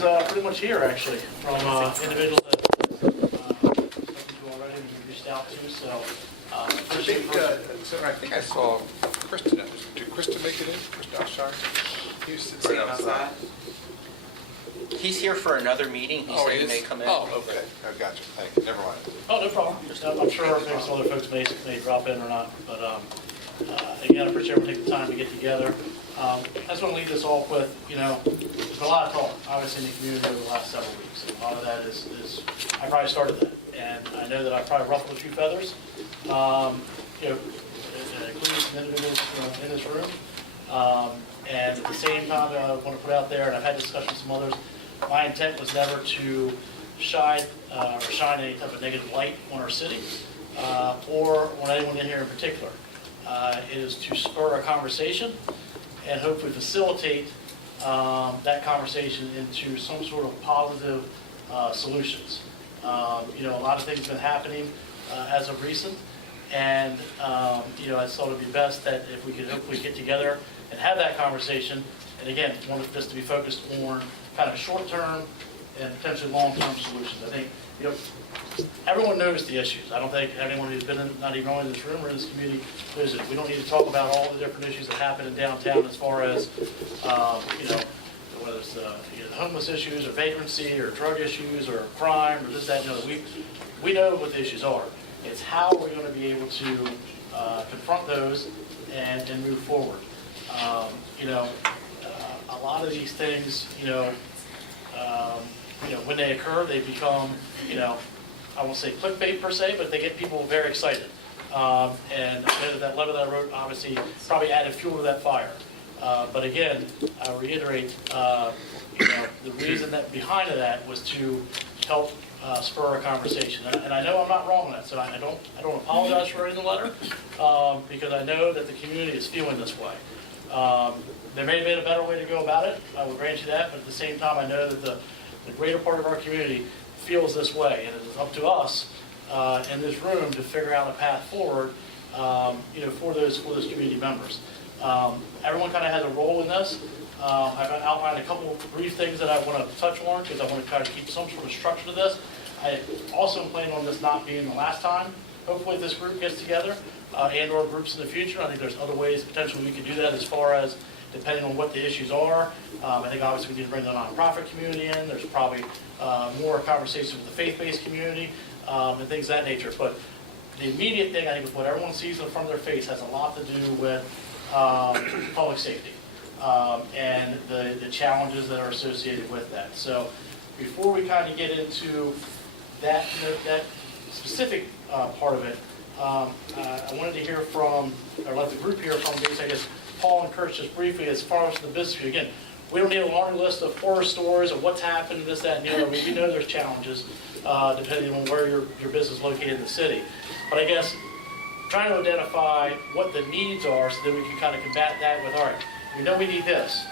Pretty much here, actually, from individuals that spoken to already and we reached out to. So, I think I saw Kristen. Did Kristen make it in? Kristen, I'm sorry. He was sitting outside. He's here for another meeting. He said he may come in. Oh, okay. I got you. Thank you. Never mind. Oh, no problem. I'm sure maybe some other folks may drop in or not. But again, I appreciate everyone taking the time to get together. I just want to lead this off with, there's been a lot of talk, obviously, in the community over the last several weeks. And a lot of that is I probably started that. And I know that I probably ruffled a few feathers, including some individuals in this room. And at the same time, I want to put out there, and I've had discussions with some others, my intent was never to shine any type of negative light on our city or on anyone in here in particular. It is to spur a conversation and hopefully facilitate that conversation into some sort of positive solutions. A lot of things have been happening as of recent, and I thought it would be best that if we could hopefully get together and have that conversation, and again, want this to be focused on kind of short-term and potentially long-term solutions. I think, everyone knows the issues. I don't think anyone who's been not even only in this room or in this community knows it. We don't need to talk about all the different issues that happen in downtown as far as, whether it's homeless issues or vagrancy or drug issues or crime or this, that, and the other. We know what the issues are. It's how we're going to be able to confront those and move forward. A lot of these things, when they occur, they become, I won't say clickbait per se, but they get people very excited. And I know that letter that I wrote obviously probably added fuel to that fire. But again, I reiterate, the reason that behind that was to help spur a conversation. And I know I'm not wrong on that, so I don't apologize for writing the letter because I know that the community is feeling this way. There may have been a better way to go about it, I will grant you that, but at the same time I know that the greater part of our community feels this way, and it is up to us in this room to figure out a path forward for those community members. Everyone kind of has a role in this. I've outlined a couple of brief things that I want to touch on because I want to try to keep some sort of structure to this. I also plan on this not being the last time. Hopefully this group gets together and or groups in the future. I think there's other ways potentially we could do that as far as depending on what the issues are. I think obviously we need to bring the nonprofit community in. There's probably more conversations with the faith-based community and things of that nature. But the immediate thing I think is what everyone sees in front of their face has a lot to do with public safety and the challenges that are associated with that. So before we kind of get into that specific part of it, I wanted to hear from, or let the group hear from, I guess, Paul and Kurt just briefly as far as the business view. Again, we don't need a long list of horror stories of what's happened, this, that, and the other. We know there's challenges depending on where your business is located in the city. But I guess trying to identify what the needs are so that we can kind of combat that with, all right, we know we need this.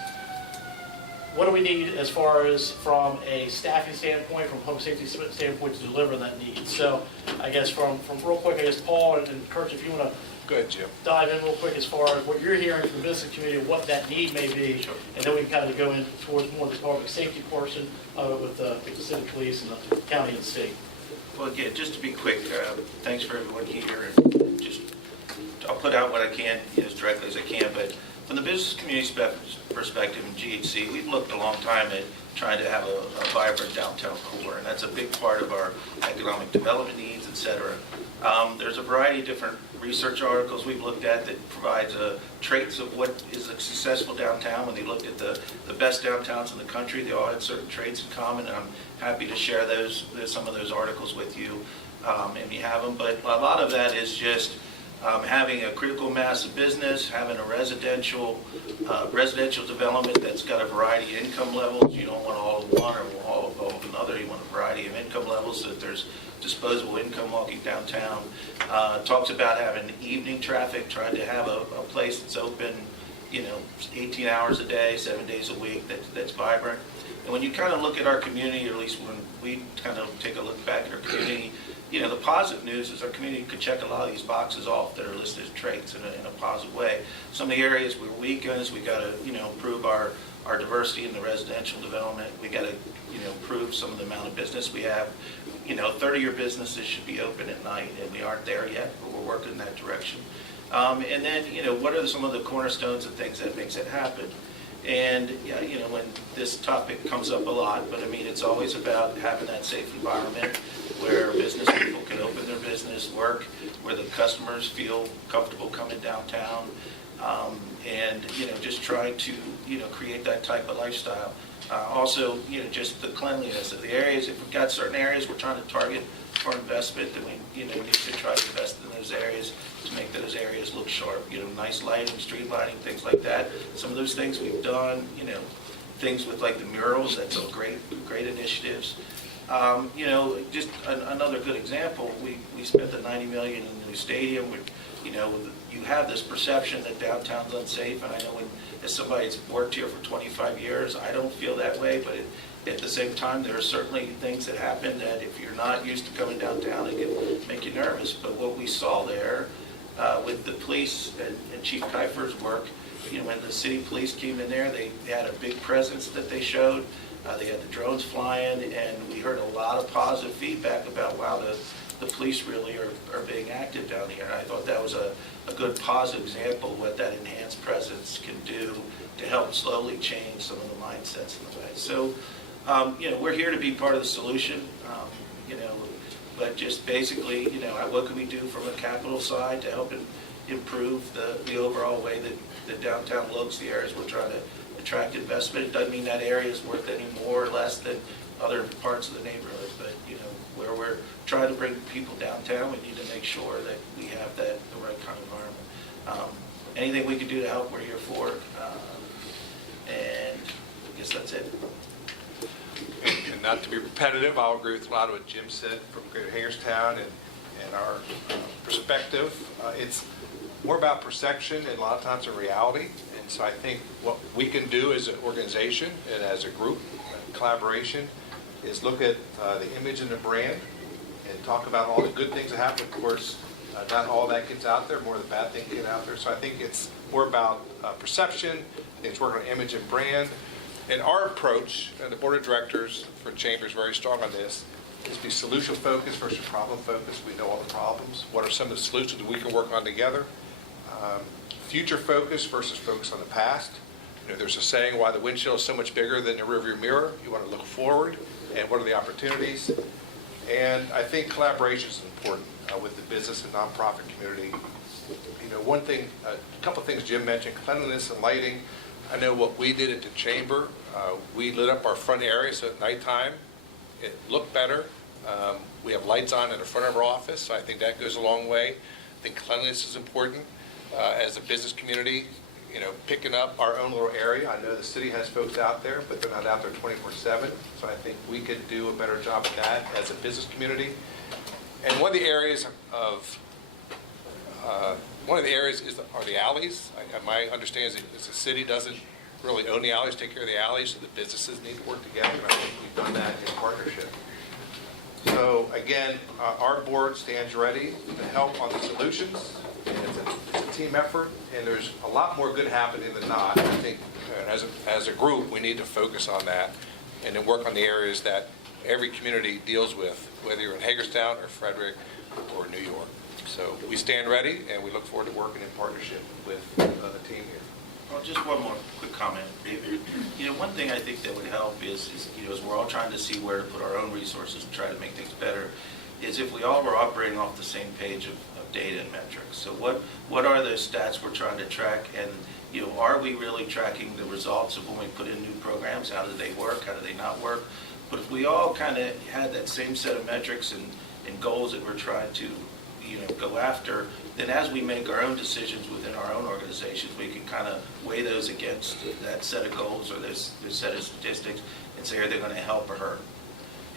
What do we need as far as from a staffing standpoint, from a public safety standpoint to deliver that need? So I guess from real quick, I guess Paul and Kurt, if you want to Go ahead, Jim. dive in real quick as far as what you're hearing from the business community, what that need may be, and then we can kind of go in towards more of the public safety portion of it with the city police and the county and the state. Well, again, just to be quick, thanks for everyone here, and just I'll put out what I can as directly as I can. But from the business community perspective in GHC, we've looked a long time at trying to have a vibrant downtown core, and that's a big part of our economic development needs, et cetera. There's a variety of different research articles we've looked at that provides traits of what is a successful downtown. When they looked at the best downtowns in the country, they all had certain traits in common, and I'm happy to share some of those articles with you, and you have them. But a lot of that is just having a critical mass of business, having a residential development that's got a variety of income levels. You don't want all of one or all of another. You want a variety of income levels so that there's disposable income walking downtown. Talks about having evening traffic, trying to have a place that's open, 18 hours a day, 7 days a week, that's vibrant. And when you kind of look at our community, or at least when we kind of take a look back at our community, the positive news is our community could check a lot of these boxes off that are listed as traits in a positive way. Some of the areas we're weak in is we got to, improve our diversity in the residential development. We got to improve some of the amount of business we have. 30-year businesses should be open at night, and we aren't there yet, but we're working in that direction. And then, what are some of the cornerstones and things that makes it happen? And, when this topic comes up a lot, but I mean, it's always about having that safe environment where business people can open their business, work, where the customers feel comfortable coming downtown, and, just trying to, create that type of lifestyle. Also, just the cleanliness of the areas. If we've got certain areas we're trying to target for investment, then we, need to try to invest in those areas to make those areas look sharp. Nice lighting, street lighting, things like that. Some of those things we've done, things with like the murals, that's all great initiatives. Just another good example, we spent the $90 million in the new stadium. You have this perception that downtown's unsafe, and I know as somebody that's worked here for 25 years, I don't feel that way, but at the same time, there are certainly things that happen that if you're not used to coming downtown, it can make you nervous. But what we saw there with the police and Chief Kiefer's work, when the city police came in there, they had a big presence that they showed. They had the drones flying, and we heard a lot of positive feedback about, wow, the police really are being active down here. And I thought that was a good positive example of what that enhanced presence can do to help slowly change some of the mindsets in the way. So, we're here to be part of the solution, but just basically, what can we do from a capital side to help improve the overall way that downtown looks, the areas we're trying to attract investment. It doesn't mean that area is worth any more or less than other parts of the neighborhood, but, where we're trying to bring people downtown, we need to make sure that we have the right kind of environment. Anything we can do to help, we're here for. And I guess that's it. And not to be repetitive, I'll agree with a lot of what Jim said from Greater Hagerstown and our perspective. It's more about perception and a lot of times a reality. And so I think what we can do as an organization and as a group, collaboration, is look at the image and the brand and talk about all the good things that happen. Of course, not all that gets out there, more of the bad things get out there. So I think it's more about perception, it's working on image and brand. And our approach, and the board of directors for Chamber is very strong on this, is be solution focused versus problem focused. We know all the problems. What are some of the solutions that we can work on together? Future focus versus focus on the past. There's a saying, why the windshield is so much bigger than the rearview mirror. You want to look forward, and what are the opportunities? And I think collaboration is important with the business and nonprofit community. One thing, a couple of things Jim mentioned, cleanliness and lighting. I know what we did at the Chamber, we lit up our front area so at nighttime it looked better. We have lights on in the front of our office, so I think that goes a long way. I think cleanliness is important as a business community. Picking up our own little area. I know the city has folks out there, but they're not out there 24/7. So I think we could do a better job of that as a business community. And one of the areas are the alleys. My understanding is the city doesn't really own the alleys, take care of the alleys, so the businesses need to work together. And I think we've done that in partnership. So again, our board stands ready to help on the solutions. And it's a team effort, and there's a lot more good happening than not. I think as a group, we need to focus on that and then work on the areas that every community deals with, whether you're in Hagerstown or Frederick or New York. So we stand ready, and we look forward to working in partnership with the team here. Well, just one more quick comment, David. One thing I think that would help is as we're all trying to see where to put our own resources and try to make things better, is if we all were operating off the same page of data and metrics. So what are the stats we're trying to track, and are we really tracking the results of when we put in new programs? How do they work? How do they not work? But if we all kind of had that same set of metrics and goals that we're trying to go after, then as we make our own decisions within our own organizations, we can kind of weigh those against that set of goals or this set of statistics and say, are they going to help or hurt?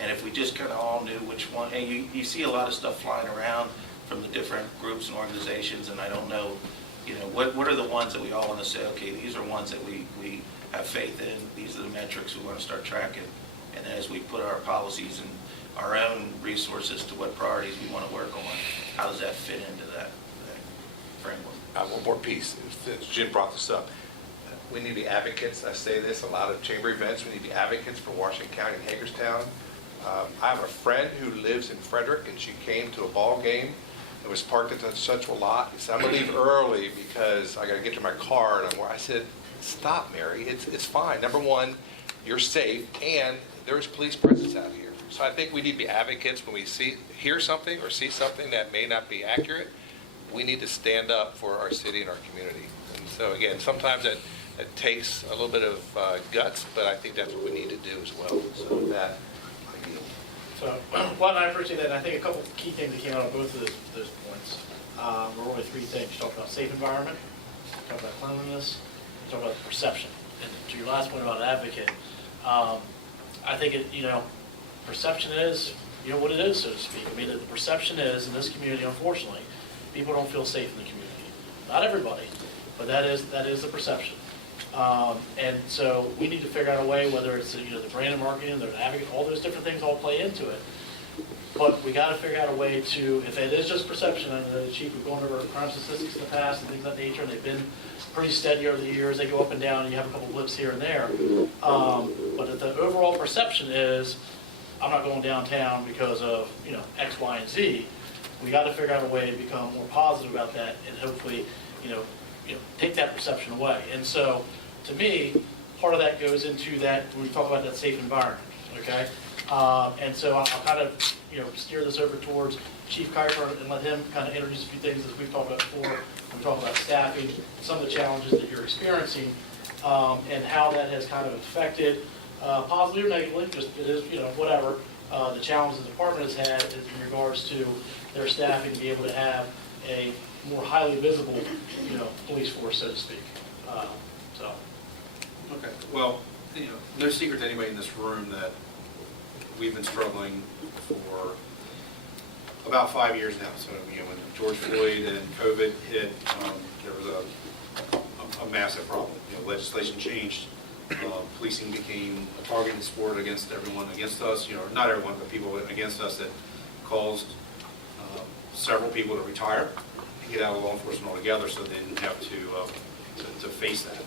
And if we just kind of all knew which one, and you see a lot of stuff flying around from the different groups and organizations, and I don't know, what are the ones that we all want to say, okay, these are ones that we have faith in, these are the metrics we want to start tracking. And then as we put our policies and our own resources to what priorities we want to work on, how does that fit into that framework? One more piece, since Jim brought this up. we need to be advocates. I say this, a lot of chamber events, we need to be advocates for Washington County and Hagerstown. I have a friend who lives in Frederick, and she came to a ball game. It was parked at such a lot. He said, I'm gonna leave early because I gotta get to my car. And I said, stop, Mary, it's fine. Number one, you're safe, and there's police presence out here. So I think we need to be advocates when we hear something or see something that may not be accurate. We need to stand up for our city and our community. And so again, sometimes it takes a little bit of guts, but I think that's what we need to do as well. So with that, I yield. So, well, I appreciate that, and I think a couple of key things that came out of both of those points were really three things. You talked about safe environment, you talked about cleanliness, you talked about perception. And to your last point about advocate, I think perception is, what it is, so to speak. I mean, the perception is, in this community, unfortunately, people don't feel safe in the community. Not everybody, but that is the perception. And so we need to figure out a way, whether it's the brand and marketing, the advocate, all those different things all play into it. But we got to figure out a way to, if it is just perception, and the chief, we've gone over crime statistics in the past and things of that nature, and they've been pretty steady over the years. They go up and down, and you have a couple blips here and there. But if the overall perception is, I'm not going downtown because of X, Y, and Z, we got to figure out a way to become more positive about that, and hopefully, take that perception away. And so, to me, part of that goes into that when we talk about that safe environment. Okay, and so I'll kind of steer this over towards Chief Kuiper and let him kind of introduce a few things as we've talked about before. We talk about staffing, some of the challenges that you're experiencing, and how that has kind of affected, positively or negatively, just it is whatever the challenges the department has had in regards to their staffing to be able to have a more highly visible, police force, so to speak. Okay, well, no secret to anybody in this room that we've been struggling for about 5 years now. So, when George Floyd and COVID hit, there was a massive problem. Legislation changed. Policing became a targeted sport against everyone against us, not everyone, but people against us, that caused several people to retire and get out of law enforcement altogether, so they didn't have to face that.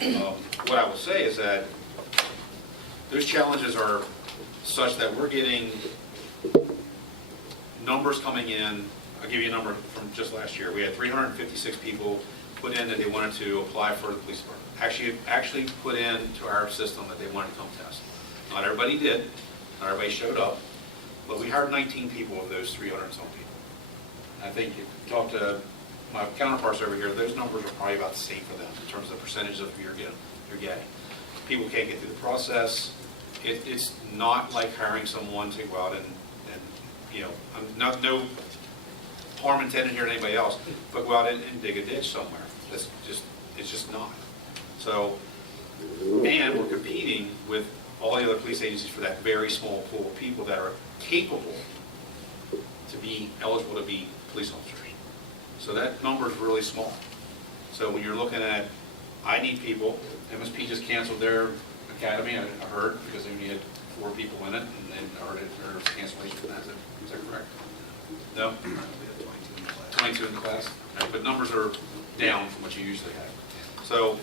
What I will say is that those challenges are such that we're getting numbers coming in. I'll give you a number from just last year. We had 356 people put in that they wanted to apply for the police department. Actually put into our system that they wanted to come test. Not everybody did. Not everybody showed up. But we hired 19 people of those 300 and some people. I think if you talk to my counterparts over here, those numbers are probably about the same for them in terms of the percentage of you're getting. People can't get through the process. It's not like hiring someone to go out and no harm intended here to anybody else, but go out and dig a ditch somewhere. It's just not. So, and we're competing with all the other police agencies for that very small pool of people that are capable to be eligible to be police officers. So that number is really small. So when you're looking at, I need people, MSP just canceled their academy, I heard, because they only had 4 people in it, and then I heard there was cancellation for that. Is that correct? No? We had 22 in the class. Right, but numbers are down from what you usually have. So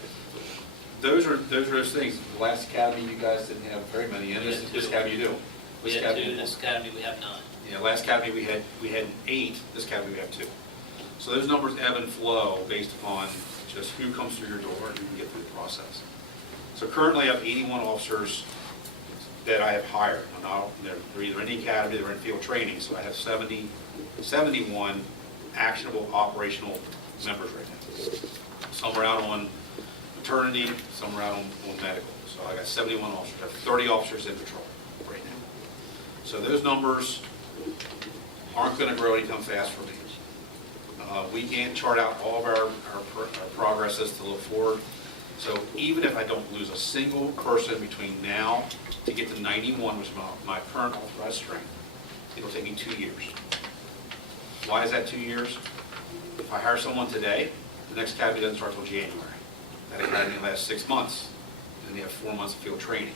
those are those things. The last academy, you guys didn't have very many in. This academy you do. We had 2, this academy we have 9. Yeah, last academy we had 8, this academy we have 2. So those numbers ebb and flow based upon just who comes through your door and who can get through the process. So currently I have 81 officers that I have hired. They're either in the academy, they're in field training, so I have 71 actionable operational members right now. Some are out on maternity, some are out on medical. So I got 71 officers. I have 30 officers in patrol right now. So those numbers aren't going to grow anytime fast for me. We can't chart out all of our progresses to look forward. So even if I don't lose a single person between now to get to 91, which is my current authorized strength, it'll take me 2 years. Why is that 2 years? If I hire someone today, the next academy doesn't start until January. That academy lasts 6 months, and they have 4 months of field training.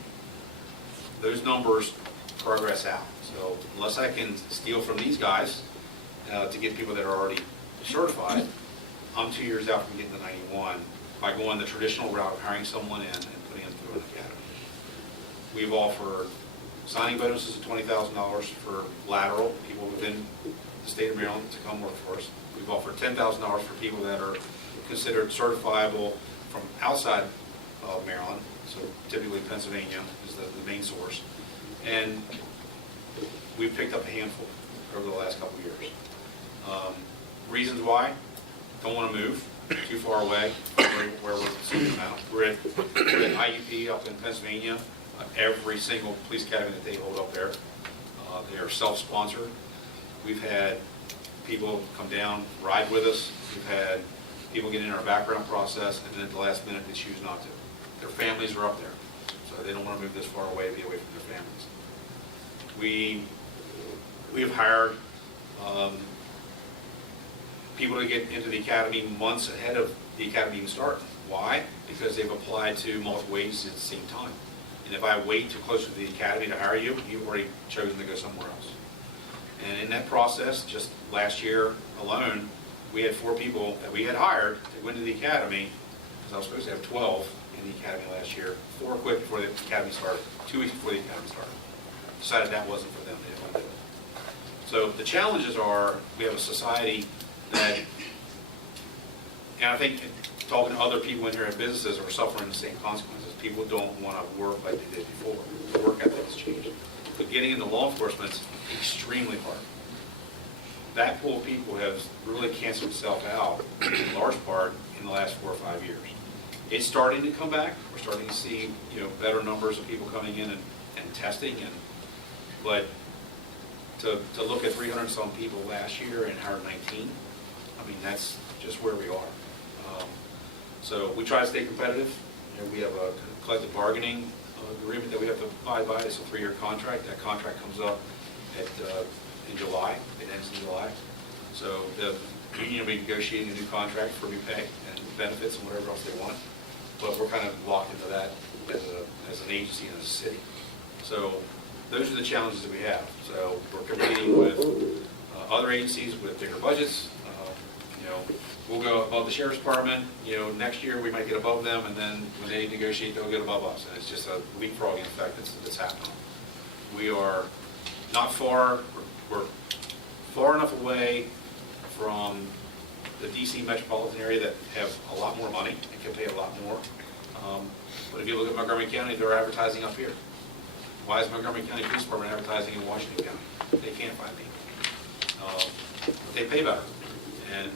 Those numbers progress out. So unless I can steal from these guys to get people that are already certified, I'm 2 years out from getting to 91. by going the traditional route, hiring someone in and putting them through an academy. We've offered signing bonuses of $20,000 for lateral, people within the state of Maryland to come work for us. We've offered $10,000 for people that are considered certifiable from outside of Maryland, so typically Pennsylvania is the main source. And we've picked up a handful over the last couple of years. Reasons why? Don't want to move too far away where we're sending them out. We're at IUP up in Pennsylvania. Every single police academy that they hold up there, they are self-sponsored. We've had people come down, ride with us. We've had people get in our background process, and then at the last minute they choose not to. Their families are up there, so they don't want to move this far away, be away from their families. We have hired people to get into the academy months ahead of the academy even starting. Why? Because they've applied to multiple agencies at the same time. And if I wait too close to the academy to hire you, you've already chosen to go somewhere else. And in that process, just last year alone, we had 4 people that we had hired to go into the academy, because I was supposed to have 12 in the academy last year. 4 quit before the academy started, 2 weeks before the academy started. Decided that wasn't for them, they didn't want to do it. So the challenges are, we have a society that, and I think talking to other people in here in businesses are suffering the same consequences. People don't want to work like they did before. The work ethic has changed. But getting into law enforcement is extremely hard. That pool of people has really canceled itself out in large part in the last 4 or 5 years. It's starting to come back. We're starting to see, better numbers of people coming in and testing, but to look at 300 some people last year and hire 19, I mean, that's just where we are. So we try to stay competitive. We have a collective bargaining agreement that we have to abide by. It's a 3-year contract. That contract comes up in July. It ends in July. So the union will be negotiating a new contract for new pay and benefits and whatever else they want. But we're kind of locked into that as an agency and as a city. So those are the challenges that we have. So we're competing with other agencies with bigger budgets. We'll go above the sheriff's department. Next year we might get above them, and then when they negotiate, they'll get above us. And it's just a leapfrogging effect that's happening. We are not far. We're far enough away from the DC metropolitan area that have a lot more money and can pay a lot more. But if you look at Montgomery County, they're advertising up here. Why is Montgomery County Police Department advertising in Washington County? They can't find people. But they pay better. And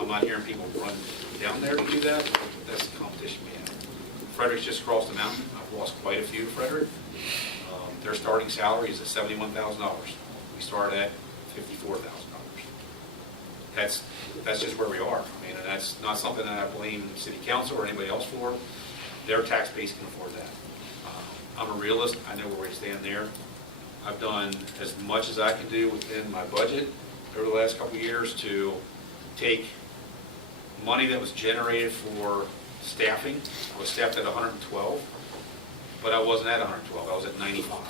I'm not hearing people run down there to do that. That's the competition we have. Frederick's just crossed the mountain. I've lost quite a few to Frederick. Their starting salary is at $71,000. We start at $54,000. That's just where we are. I mean, and that's not something that I blame City Council or anybody else for. Their tax base can afford that. I'm a realist. I know where we stand there. I've done as much as I can do within my budget over the last couple of years to take money that was generated for staffing. I was staffed at 112, but I wasn't at 112. I was at 95.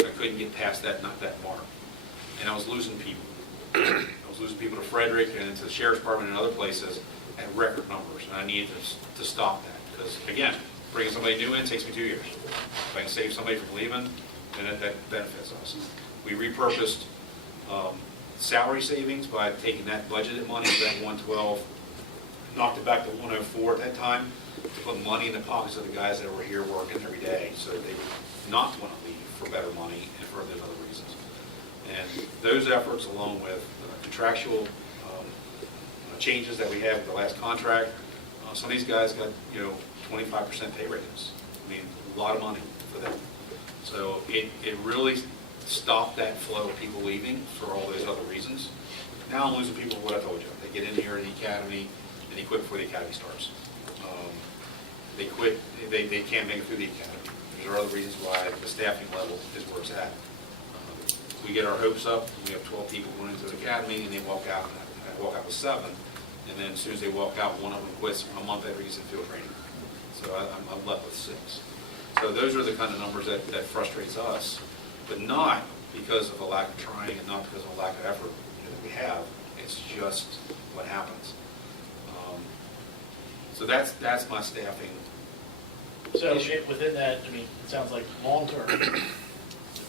I couldn't get past that mark. And I was losing people. I was losing people to Frederick and to the Sheriff's Department and other places at record numbers. And I needed to stop that. Because, again, bringing somebody new in takes me 2 years. If I can save somebody from leaving, then that benefits us. We repurposed salary savings by taking that budgeted money, that 112, knocked it back to 104 at that time, to put money in the pockets of the guys that were here working every day so that they would not want to leave for better money and for those other reasons. And those efforts, along with contractual changes that we have with the last contract, some of these guys got 25% pay raises. I mean, a lot of money for them. So it really stopped that flow of people leaving for all those other reasons. Now I'm losing people for what I told you. They get in here in the academy and they quit before the academy starts. They quit, they can't make it through the academy. There are other reasons why the staffing level is where it's at. We get our hopes up, we have 12 people going into the academy and they walk out, and I walk out with 7. And then as soon as they walk out, one of them quits a month after he's in field training. So I'm left with 6. So those are the kind of numbers that frustrates us, but not because of a lack of trying and not because of a lack of effort that we have. It's just what happens. So that's my staffing. So within that, I mean, it sounds like long-term, the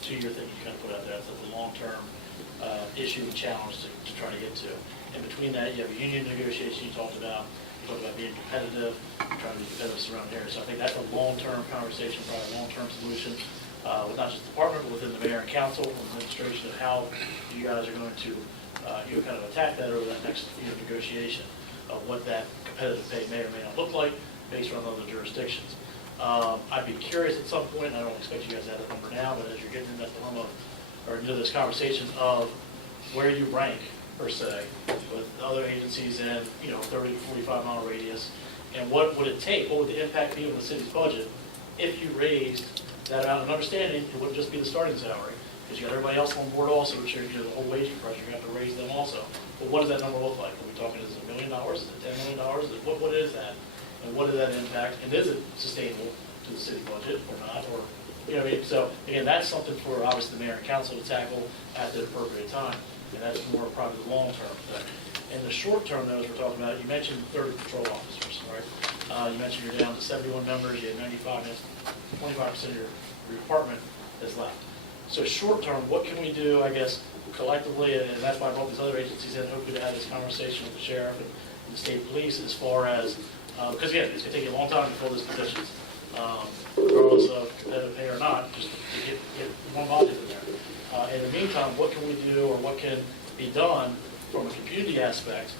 2-year thing you kind of put out there, that's a long-term issue and challenge to try to get to. In between that, you have a union negotiation you talked about being competitive, trying to be competitive surrounding areas. So I think that's a long-term conversation, probably a long-term solution, with not just the department, but within the mayor and council and administration of how you guys are going to, kind of attack that over that next negotiation of what that competitive pay may or may not look like based on other jurisdictions. I'd be curious at some point, and I don't expect you guys to have that number now, but as you're getting into that dilemma, or into this conversation of where you rank, per se, with other agencies in, 30 to 45 mile radius, and what would it take, what would the impact be on the city's budget if you raised that amount of understanding? It wouldn't just be the starting salary, because you got everybody else on board also, which the whole wage pressure, you have to raise them also. But what does that number look like? Are we talking, is it $1 million, is it $10 million, what is that? And what does that impact, and is it sustainable to the city budget or not, or, so, again, that's something for, obviously, the mayor and council to tackle at the appropriate time, and that's more probably the long-term thing. In the short term, though, as we're talking about, you mentioned 30 patrol officers, right? You mentioned you're down to 71 members, you had 95, that's 25% of your department is left. So short term, what can we do, I guess, collectively, and that's why I brought these other agencies in, hopefully to have this conversation with the sheriff and the state police as far as, because again, it's going to take you a long time to fill those positions, regardless of competitive pay or not, just to get one body in there. In the meantime, what can we do, or what can be done from a community aspect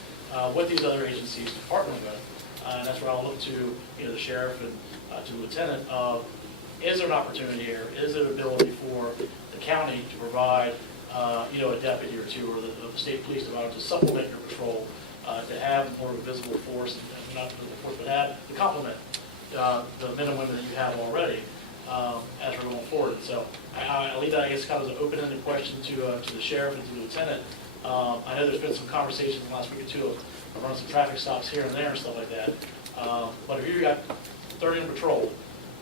with these other agencies to partner with? And that's where I'll look to, the sheriff and to the lieutenant of, is there an opportunity here? Is there an ability for the county to provide, a deputy or two, or the state police department to supplement your patrol, to have more of a visible force, and not visible force, but add, to complement the men and women that you have already as we're going forward. So I leave that, I guess, kind of as an open-ended question to the sheriff and to the lieutenant. I know there's been some conversations in the last week or two of running some traffic stops here and there and stuff like that. But if you've got 30 in patrol,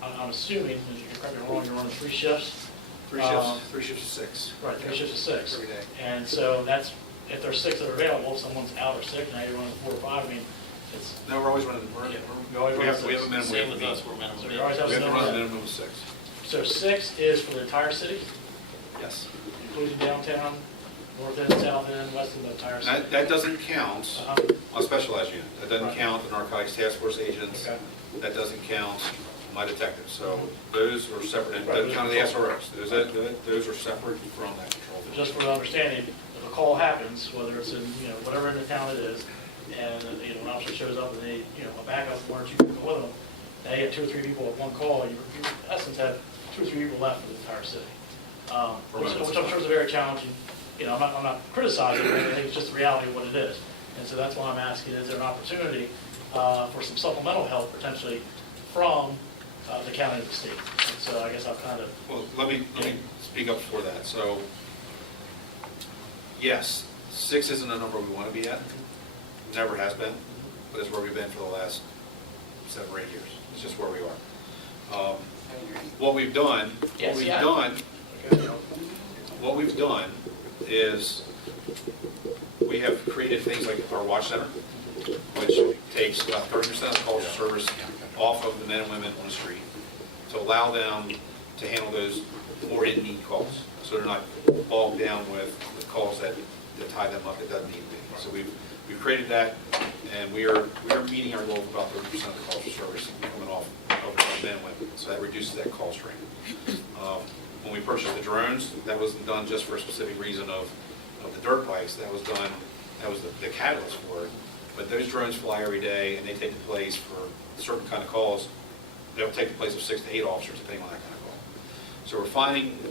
I'm assuming, and you can correct me if I'm wrong, you're running 3 shifts? 3 shifts, 3 shifts of 6. Right, 3 shifts of 6. Every day. And so that's, if there's 6 that are available, if someone's out or sick, now you're running 4 or 5, I mean, it's. No, we're always running, You always we run have a 6. minimum. Same with us, we're minimum. So you always have We have to a run a minimum. minimum of 6. So 6 is for the entire city, Yes. including downtown, north end, south end, west end, the entire city? That doesn't count Uh-huh. on specialized unit. That doesn't Right. count the narcotics task force agents. Okay. That doesn't count my detectives. So those are separate, and Right. doesn't count the SROs. Those are separate from that control. Just for understanding, if a call happens, whether it's in, whatever in the town it is, and, an officer shows up and they, a backup of 1 or 2 people with them, they get 2 or 3 people with one call, you in essence have 2 or 3 people left for the entire city. Which I'm sure is a very challenging, I'm not criticizing it, I think it's just the reality of what it is. And so that's why I'm asking, is there an opportunity for some supplemental help potentially from the county and the state? And so I guess I've kind of. Well, let me speak up for that. So, yes, 6 isn't a number we want to be at. Never has been, but it's where we've been for the last 7 or 8 years. It's just where we are. What we've done, what we've done is we have created things like our watch center, which takes about 30% of the calls for service off of the men and women on the street to allow them to handle those more in-need calls, so they're not bogged down with the calls that tie them up that doesn't need to be. So we've created that, and we are meeting our goal of about 30% of the calls for service coming off of the men and women, so that reduces that call stream. When we purchased the drones, that wasn't done just for a specific reason of the dirt bikes. That was the catalyst for it. But those drones fly every day, and they take the place for certain kind of calls. They'll take the place of 6 to 8 officers, depending on that kind of call. So we're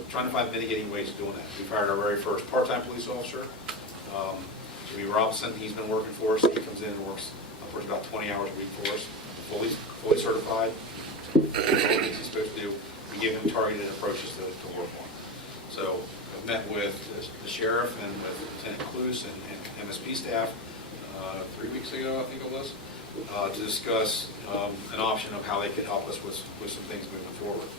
trying to find mitigating ways of doing that. We've hired our very first part-time police officer, Jimmy Robinson. He's been working for us. He comes in and works about 20 hours a week for us, fully certified. He's supposed to do. We give him targeted approaches to work on. So I've met with the sheriff and with Lieutenant Cluse and MSP staff 3 weeks ago, I think it was, to discuss an option of how they could help us with some things moving forward.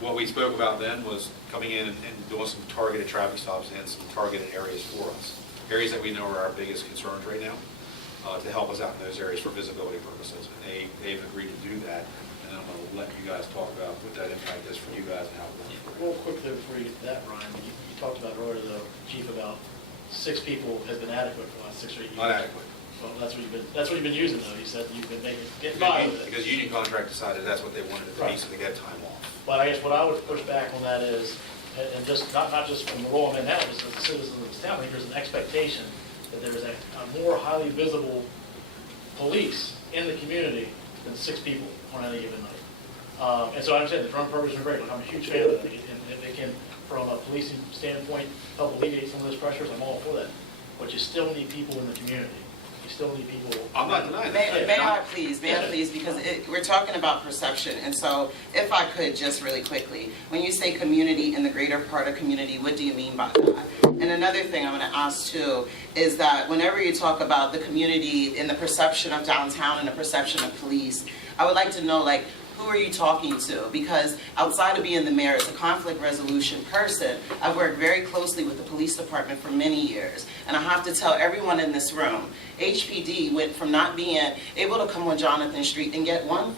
What we spoke about then was coming in and doing some targeted traffic stops in some targeted areas for us, areas that we know are our biggest concerns right now. to help us out in those areas for visibility purposes. And they've agreed to do that, and I'm going to let you guys talk about what that impact is for you guys and how it works for you. Real quick there before you get to that, Ryan, you talked about earlier, though, Chief, about 6 people has been adequate for the last 6 or 8 years. Not adequate. Well, that's what you've been using, though. You said you've been getting by with it. Because union contract decided that's what they wanted it to be, Right. so they got time off. But I guess what I would push back on that is, and just, not just from the role I'm in now, just as a citizen of this town, I think there's an expectation that there is a more highly visible police in the community than 6 people on any given night. And so I understand the drone programs are great, and I'm a huge fan of that. And if they can, from a policing standpoint, help alleviate some of those pressures, I'm all for that. But you still need people in the community. You still need people. I'm not denying that. May I please, because we're talking about perception, and so if I could just really quickly, when you say community in the greater part of community, what do you mean by that? And another thing I'm going to ask too is that whenever you talk about the community and the perception of downtown and the perception of police, I would like to know, like, who are you talking to? Because outside of being the mayor, as a conflict resolution person, I've worked very closely with the police department for many years. And I have to tell everyone in this room, HPD went from not being able to come on Jonathan Street and get one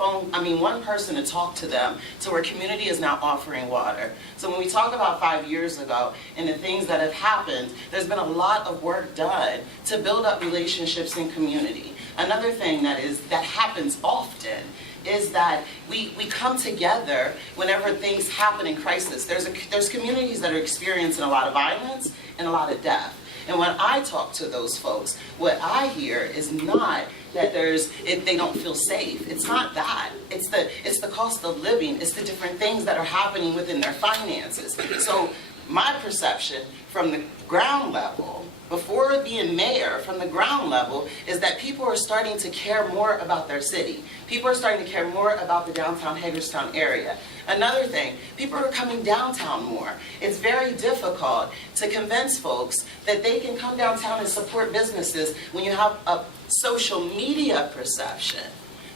person to talk to them, to where community is now offering water. So when we talk about 5 years ago and the things that have happened, there's been a lot of work done to build up relationships in community. Another thing that happens often is that we come together whenever things happen in crisis. There's communities that are experiencing a lot of violence and a lot of death. And when I talk to those folks, what I hear is not that they don't feel safe. It's not that. It's the cost of living. It's the different things that are happening within their finances. So my perception from the ground level, before being mayor, from the ground level, is that people are starting to care more about their city. People are starting to care more about the downtown Hagerstown area. Another thing, people are coming downtown more. It's very difficult to convince folks that they can come downtown and support businesses when you have a social media perception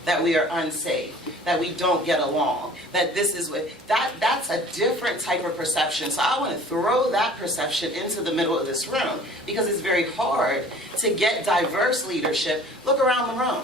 that we are unsafe, that we don't get along, that this is what, that's a different type of perception. So I want to throw that perception into the middle of this room, because it's very hard to get diverse leadership. Look around the room.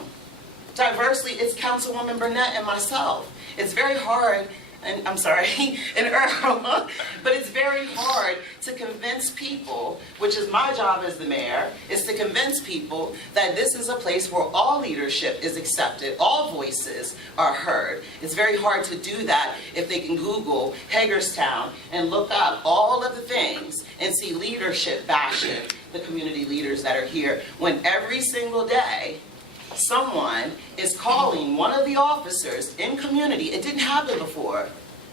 Diversely, it's Councilwoman Burnett and myself. It's very hard, and I'm sorry, and Earl, but it's very hard to convince people, which is my job as the mayor, is to convince people that this is a place where all leadership is accepted, all voices are heard. It's very hard to do that if they can Google Hagerstown and look up all of the things and see leadership bashing the community leaders that are here, when every single day someone is calling one of the officers in community, it didn't happen before,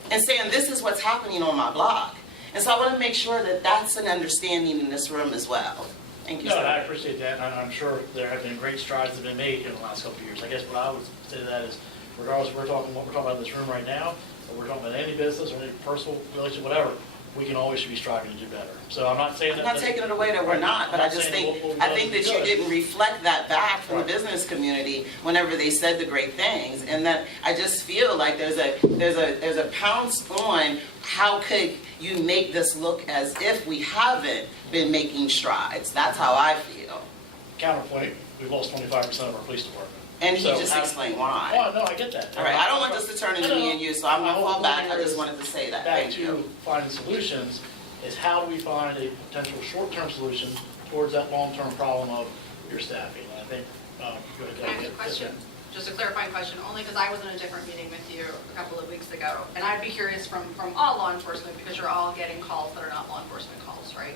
and saying, this is what's happening on my block. And so I want to make sure that that's an understanding in this room as well. Thank you, No, sir. I appreciate that, and I'm sure there have been great strides that have been made in the last couple of years. I guess what I would say to that is, regardless of what we're talking about in this room right now, or we're talking about any business or any personal relationship, whatever, we can always be striving to do better. So I'm not saying that. I'm not taking it away that we're not, but I just think, that you didn't reflect that back from the business community whenever they said the great things. And that I just feel like there's a pounce on how could you make this look as if we haven't been making strides. That's how I feel. Counterpoint, we've lost 25% of our police department. And he So just how- explained why. Oh, no, I get that. All right, I don't want this to turn into me and you, so I'm going to fall back. I just wanted to say that. Back Thank you. to finding solutions is how do we find a potential short-term solution towards that long-term problem of your staffing? And I think, go ahead. Can I ask a question? Just a clarifying question, only because I was in a different meeting with you a couple of weeks ago. And I'd be curious from all law enforcement, because you're all getting calls that are not law enforcement calls, right?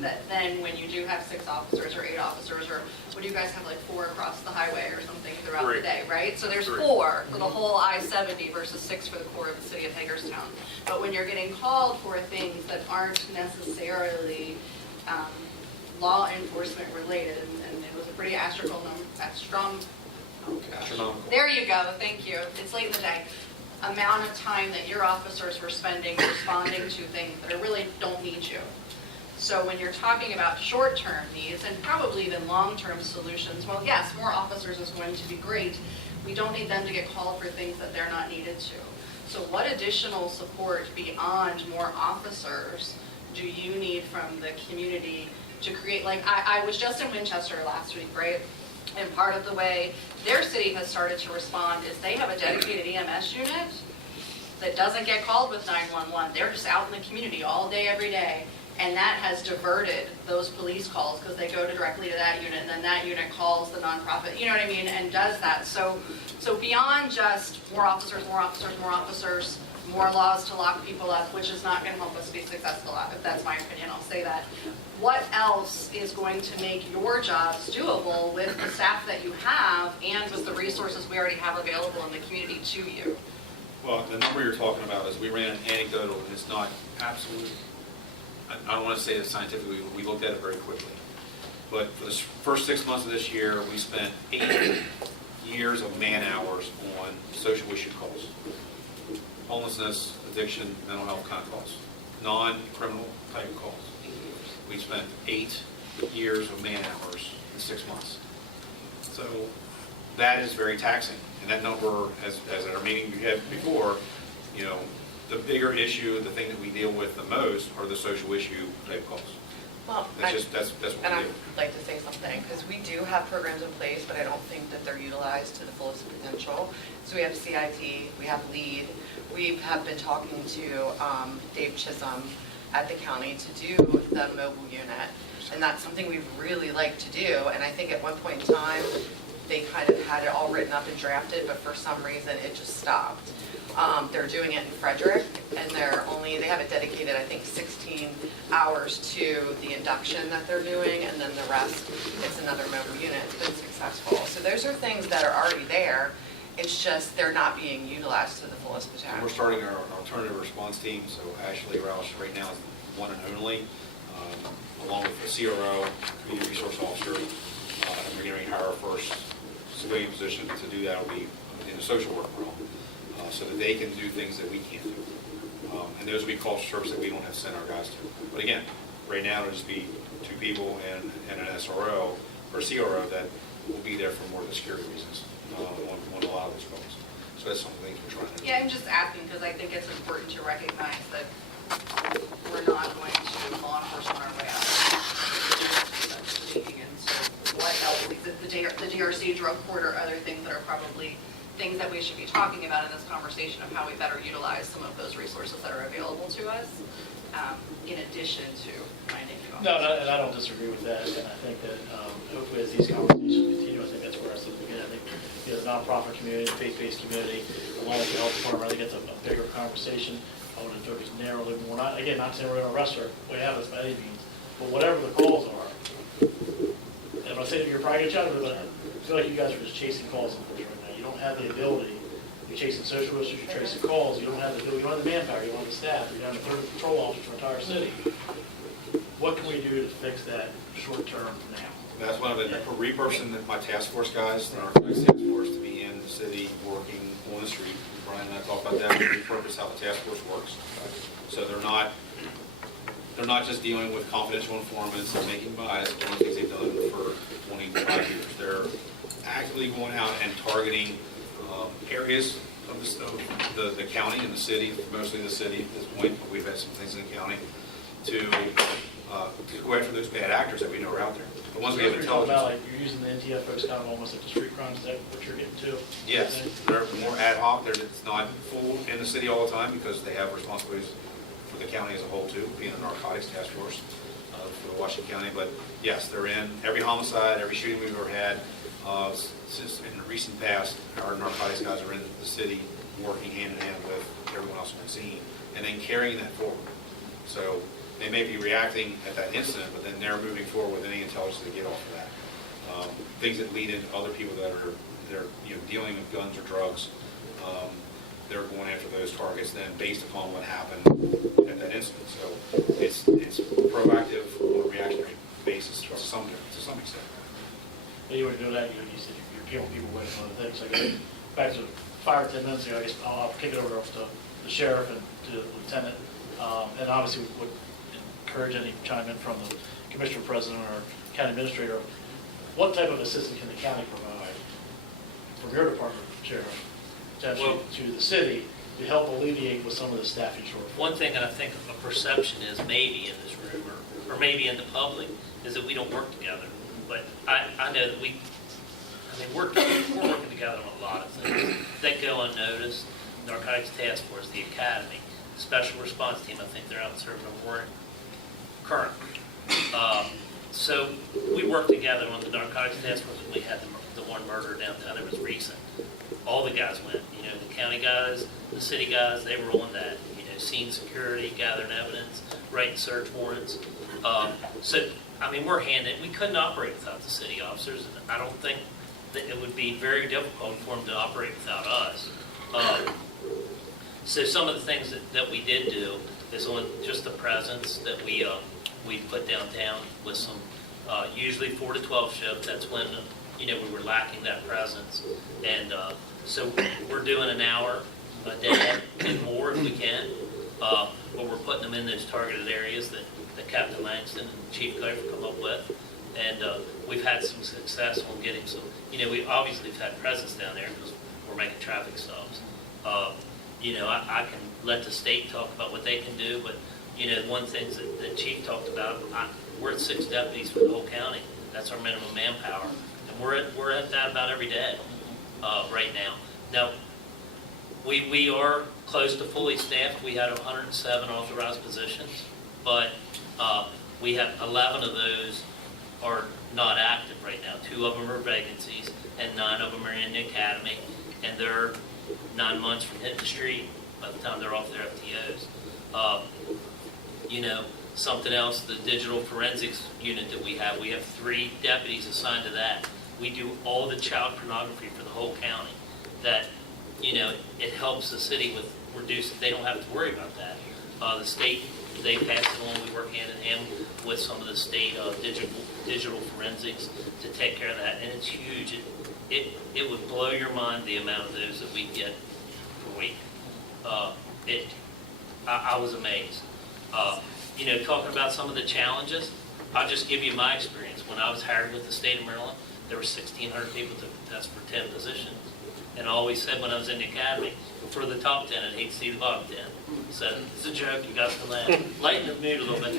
That then when you do have 6 officers or 8 officers, or what do you guys have, like 4 across the highway or something throughout the day, right? So there's 4 for the whole I-70 versus 6 for the core of the city of Hagerstown. But when you're getting called for things that aren't necessarily law enforcement related, and it was a pretty Astronomical. there you go, thank you. It's late in the day. Amount of time that your officers were spending responding to things that really don't need you. So when you're talking about short-term needs and probably even long-term solutions, well, yes, more officers is going to be great. We don't need them to get called for things that they're not needed to. So what additional support beyond more officers do you need from the community to create, like, I was just in Winchester last week, right? And part of the way their city has started to respond is they have a dedicated EMS unit that doesn't get called with 911. They're just out in the community all day, every day. And that has diverted those police calls because they go directly to that unit, and then that unit calls the nonprofit, you know what I mean, and does that. So beyond just more officers, more laws to lock people up, which is not going to help us be successful, if that's my opinion, I'll say that. What else is going to make your jobs doable with the staff that you have and with the resources we already have available in the community to you? Well, the number you're talking about is we ran an anecdotal, and it's not absolute. I don't want to say it scientifically, we looked at it very quickly. But for the first 6 months of this year, we spent 8 years of man hours on social issue calls. Homelessness, addiction, mental health kind of calls. Non-criminal type calls. We spent 8 years of man hours in 6 months. So that is very taxing. And that number, as at our meeting we had before, you know, the bigger issue, the thing that we deal with the most are the social issue type calls. Well, That's what and we do. I'd like to say something, because we do have programs in place, but I don't think that they're utilized to the fullest potential. So we have CIT, we have LEAD, we have been talking to Dave Chisholm at the county to do the mobile unit, and that's something we'd really like to do, and I think at one point in time, they kind of had it all written up and drafted, but for some reason, it just stopped. They're doing it in Frederick, and they have it dedicated, I think, 16 hours to the induction that they're doing, and then the rest, it's another mobile unit. It's been successful. So those are things that are already there. It's just they're not being utilized to the fullest potential. We're starting our alternative response team, so Ashley Roush right now is one and only, along with the CRO, Community Resource Officer, and we're going to hire our first civilian position to do that. Will be in the social work realm, so that they can do things that we can't do. And those will be calls for service that we don't have to send our guys to. But again, right now it'll just be 2 people and an SRO or CRO that will be there for more of the security reasons on a lot of those calls. So that's something we're trying to do. Yeah, I'm just asking because I think it's important to recognize that we're not going to law enforcement our way out. And so what else, the DRC drug court or other things that are probably things that we should be talking about in this conversation of how we better utilize some of those resources that are available to us, in addition to finding new No, and I don't disagree with that, and I think that hopefully as these conversations continue, I think that's where I said at the beginning, I think the nonprofit community, the faith-based community, along with the health department, I think it's a bigger conversation. I want to focus narrowly more, not saying we're going to arrest her, we have us by any means, but whatever the calls are, and I'm saying you're probably going to chat with it, but I feel like you guys are just chasing calls unfortunately right now. You don't have the ability, you're chasing social issues, you're chasing calls, you don't have the ability, you don't have the manpower, you don't have the staff, you don't have the 30 patrol officers for the entire city. What can we do to fix that short term now? That's one of the repurposing my task force guys, our task force, to be in the city, working on the street. Brian and I talked about that, repurpose how the task force works. So they're not just dealing with confidential informants and making buys, one of the things they've done for 25 years. They're actively going out and targeting areas of the county and the city, mostly the city at this point, but we've had some things in the county, to go after those bad actors that we know are out there. The ones we have You're talking about, intelligence. like, you're using the NTF folks kind of almost like the street crimes, is that what you're getting to? Yes, they're more ad hoc. It's not full in the city all the time because they have responsibilities for the county as a whole too, being a narcotics task force for Washington County. But yes, they're in every homicide, every shooting we've ever had. Since in the recent past, our narcotics guys are in the city working hand in hand with everyone else on the scene and then carrying that forward. So they may be reacting at that incident, but then they're moving forward with any intelligence they get off of that. Things that lead into other people that are dealing with guns or drugs. They're going after those targets then based upon what happened at that incident. So it's proactive on a reactionary basis to some extent. But you were doing that, you said you're peeling people away from other things. So I guess back to 5 or 10 minutes ago, I guess I'll kick it over to the sheriff and to the lieutenant. And obviously would encourage any chime in from the commissioner president or county administrator. What type of assistance can the county provide from your department, sheriff, to the city to help alleviate with some of the staffing shortfall? One thing that I think a perception is maybe in this room or maybe in the public is that we don't work together. But I know that I mean, we're working together on a lot of things that go unnoticed. Narcotics Task Force, the Academy, Special Response Team, I think they're out serving a warrant currently. So we worked together on the Narcotics Task Force. We had the one murder downtown that was recent. All the guys went, you know, the county guys, the city guys, they were on that, you know, scene security, gathering evidence, writing search warrants. So, I mean, we couldn't operate without the city officers, and I don't think that it would be very difficult for them to operate without us. So some of the things that we did do is on just the presence that we put downtown with some, usually 4 to 12 shift. That's when, you know, we were lacking that presence. And so we're doing an hour a day and more if we can. But we're putting them in those targeted areas that Captain Langston and Chief Gopher come up with. And we've had some success on getting some, you know, we obviously have had presence down there because we're making traffic stops. You know, I can let the state talk about what they can do, but, you know, one thing that Chief talked about, we're at 6 deputies for the whole county. That's our minimum manpower. And we're at that about every day right now. Now, we are close to fully staffed. We had 107 authorized positions, but we have 11 of those are not active right now. 2 of them are vacancies, and 9 of them are in the academy, and they're 9 months from hitting the street by the time they're off their FTOs. You know, something else, the digital forensics unit that we have 3 deputies assigned to that. We do all the child pornography for the whole county. That, you know, it helps the city with reduce. They don't have to worry about that. The state, they pass it on. We work hand in hand with some of the state digital forensics to take care of that, and it's huge. It would blow your mind the amount of those that we get per week. I was amazed. You know, talking about some of the challenges, I'll just give you my experience. When I was hired with the state of Maryland, there were 1,600 people to test for 10 positions. And I always said when I was in the academy, for the top 10, I'd hate to see the bottom 10. So it's a joke, you guys can laugh. Lighten the mood a little bit.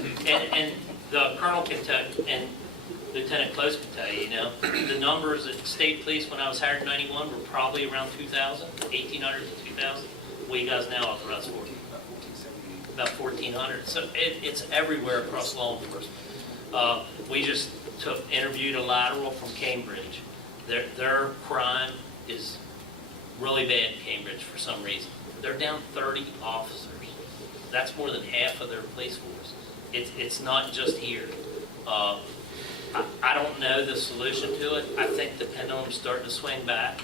And the colonel can tell, and Lieutenant Close can tell you, you know, the numbers at state police when I was hired in 91 were probably around 2,000, 1,800 to 2,000. What you guys now authorized for? About 1,400. So it's everywhere across law enforcement. We just interviewed a lateral from Cambridge. Their crime is really bad in Cambridge for some reason. They're down 30 officers. That's more than half of their police force. It's not just here. I don't know the solution to it. I think the pendulum's starting to swing back.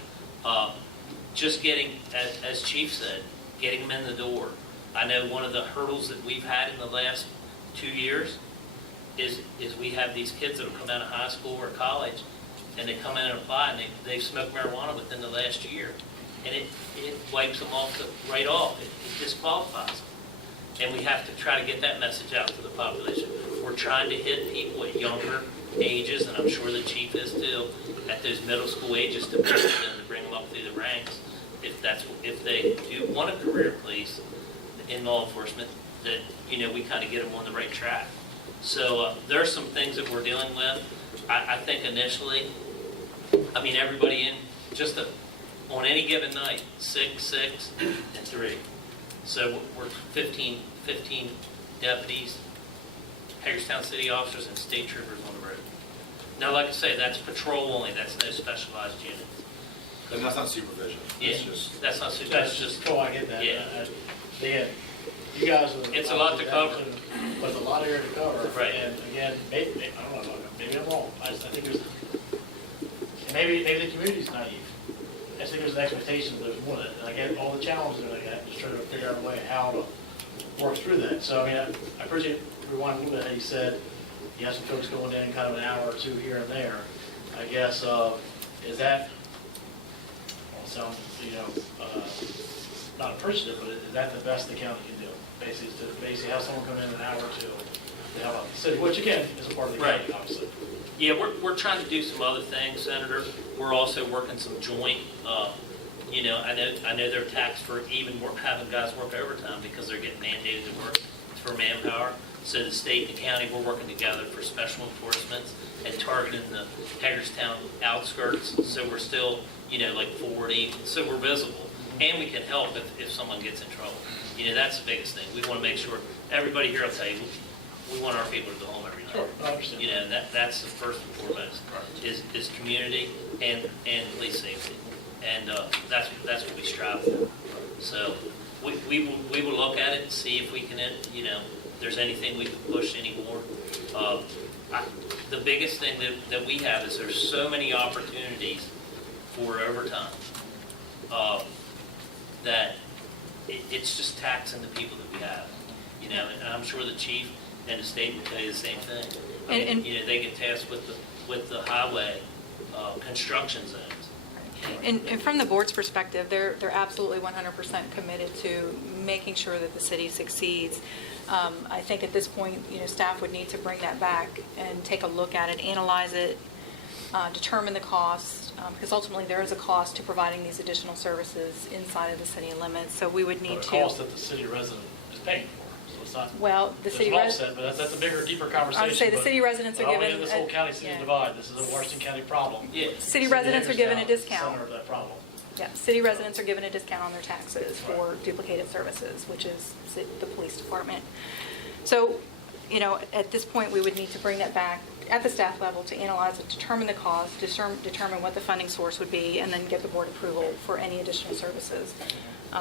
Just getting, as Chief said, getting them in the door. I know one of the hurdles that we've had in the last 2 years is we have these kids that have come out of high school or college, and they come in and apply, and they've smoked marijuana within the last year. And it wipes them off right off. It disqualifies them. And we have to try to get that message out to the population. We're trying to hit people at younger ages, and I'm sure the Chief is too, at those middle school ages to push them to bring them up through the ranks. If they do want a career police in law enforcement, that, you know, we kind of get them on the right track. So there are some things that we're dealing with. I think initially, I mean, everybody in just on any given night, 6, and 3. So we're 15 deputies, Hagerstown city officers, and state troopers on the road. Now, like I say, that's patrol only. That's no specialized units. And that's not supervision. Yeah, that's not supervision. That's just, cool, I get that. Yeah. Again, you guys are. It's a lot to cover. But it's a lot of area to cover. Right. And again, maybe, I don't know, maybe I'm wrong. I think there's, and maybe the community's naive. I think there's an expectation that there's more than that. And again, all the challenges that I got, just trying to figure out a way how to work through that. So, I mean, I appreciate, rewind a little bit how you said you have some folks going in kind of an hour or two here and there. I guess, is that, sounds, you know, not appreciative, but is that the best the county can do? Basically have someone come in an hour or two to help out the city, which again is a part of the county, Right. obviously. Yeah, we're trying to do some other things, Senator. We're also working some joint, you know, I know they're taxed for even having guys work overtime because they're getting mandated to work for manpower. So the state and the county, we're working together for special enforcements and targeting the Hagerstown outskirts. So we're still, like 40, so we're visible. And we can help if someone gets in trouble. That's the biggest thing. We want to make sure, everybody here will tell you, we want our people to go home every night. Sure, I understand. And that's the first and foremost, is community and police safety. And that's what we strive for. So we will look at it and see if we can, if there's anything we can push anymore. The biggest thing that we have is there's so many opportunities for overtime that it's just taxing the people that we have. And I'm sure the chief and the state will tell you the same thing. And They get tasked with the highway construction zones. And from the board's perspective, they're absolutely 100% committed to making sure that the city succeeds. I think at this point, staff would need to bring that back and take a look at it, analyze it, determine the cost, because ultimately there is a cost to providing these additional services inside of the city limits. So we would need But to. a cost that the city resident is paying for, so it's not. Well, the There's city an resident. offset, but that's a bigger, deeper conversation. I would say the but city residents are not only given. in this whole county city yeah. divide, this is a Washington County problem. Yeah. City residents are given a Hagerstown is the discount. Center of that problem. Yeah, city residents are given a discount on their taxes for duplicated services, which is the police department. So, at this point, we would need to bring that back at the staff level to analyze it, determine the cost, determine what the funding source would be, and then get the board approval for any additional services.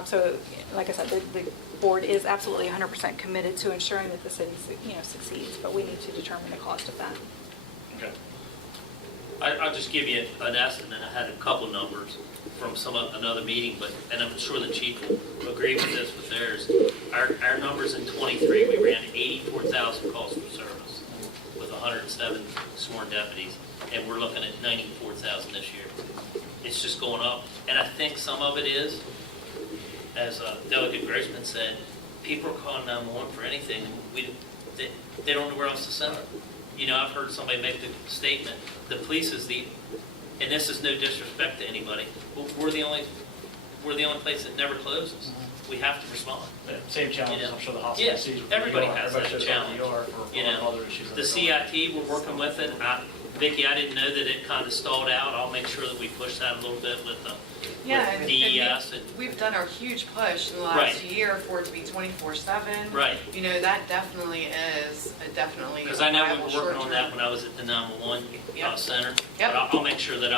So, like I said, the board is absolutely 100% committed to ensuring that the city, succeeds, but we need to determine the cost of that. Okay. I'll just give you an estimate. I had a couple numbers from another meeting, and I'm sure the chief will agree with this with theirs. Our numbers in 23, we ran 84,000 calls for service with 107 sworn deputies, and we're looking at 94,000 this year. It's just going up, and I think some of it is, as Delegate Grossman said, people are calling 911 for anything, and they don't know where else to send them. I've heard somebody make the statement, the police is and this is no disrespect to anybody, but we're the only place that never closes. We have to respond. Yeah, same challenges, I'm sure the hospital Yeah, sees. with everybody ER. has Everybody that shows up to challenge. ER for other issues. The CIT, we're working with it. Vicki, I didn't know that it kind of stalled out. I'll make sure that we push that a little bit with Yeah, and DES. we've done our huge push in the last Right. year for it to be 24/7. Right. That definitely is definitely. Because I know we viable were working on short-term. that when I was at the 911 Yep. center. Yep. But I'll make sure that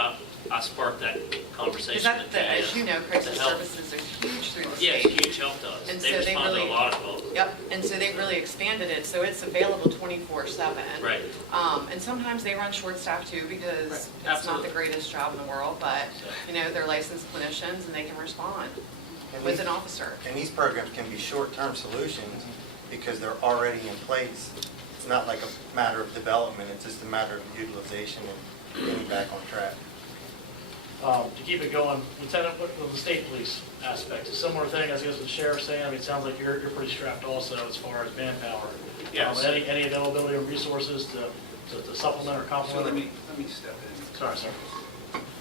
I spark that conversation. Because as you know, crisis to help. services are huge through the Yeah, state. it's huge help to us. And They so they respond to a really- lot of calls. Yep, and so they've really expanded it, so it's available 24/7. Right. And sometimes they run short-staffed too, because Right. it's not Absolutely. the greatest job in the world, but, So- they're licensed clinicians and they can respond And with these- an officer. And these programs can be short-term solutions because they're already in place. It's not like a matter of development, it's just a matter of utilization and getting back on track. To keep it going, Lieutenant, what the state police aspect, a similar thing, as I guess what the sheriff's saying, it sounds like you're pretty strapped also as far as manpower. Yes. Any availability of resources to supplement or So complement? let me step in. Sorry, sir.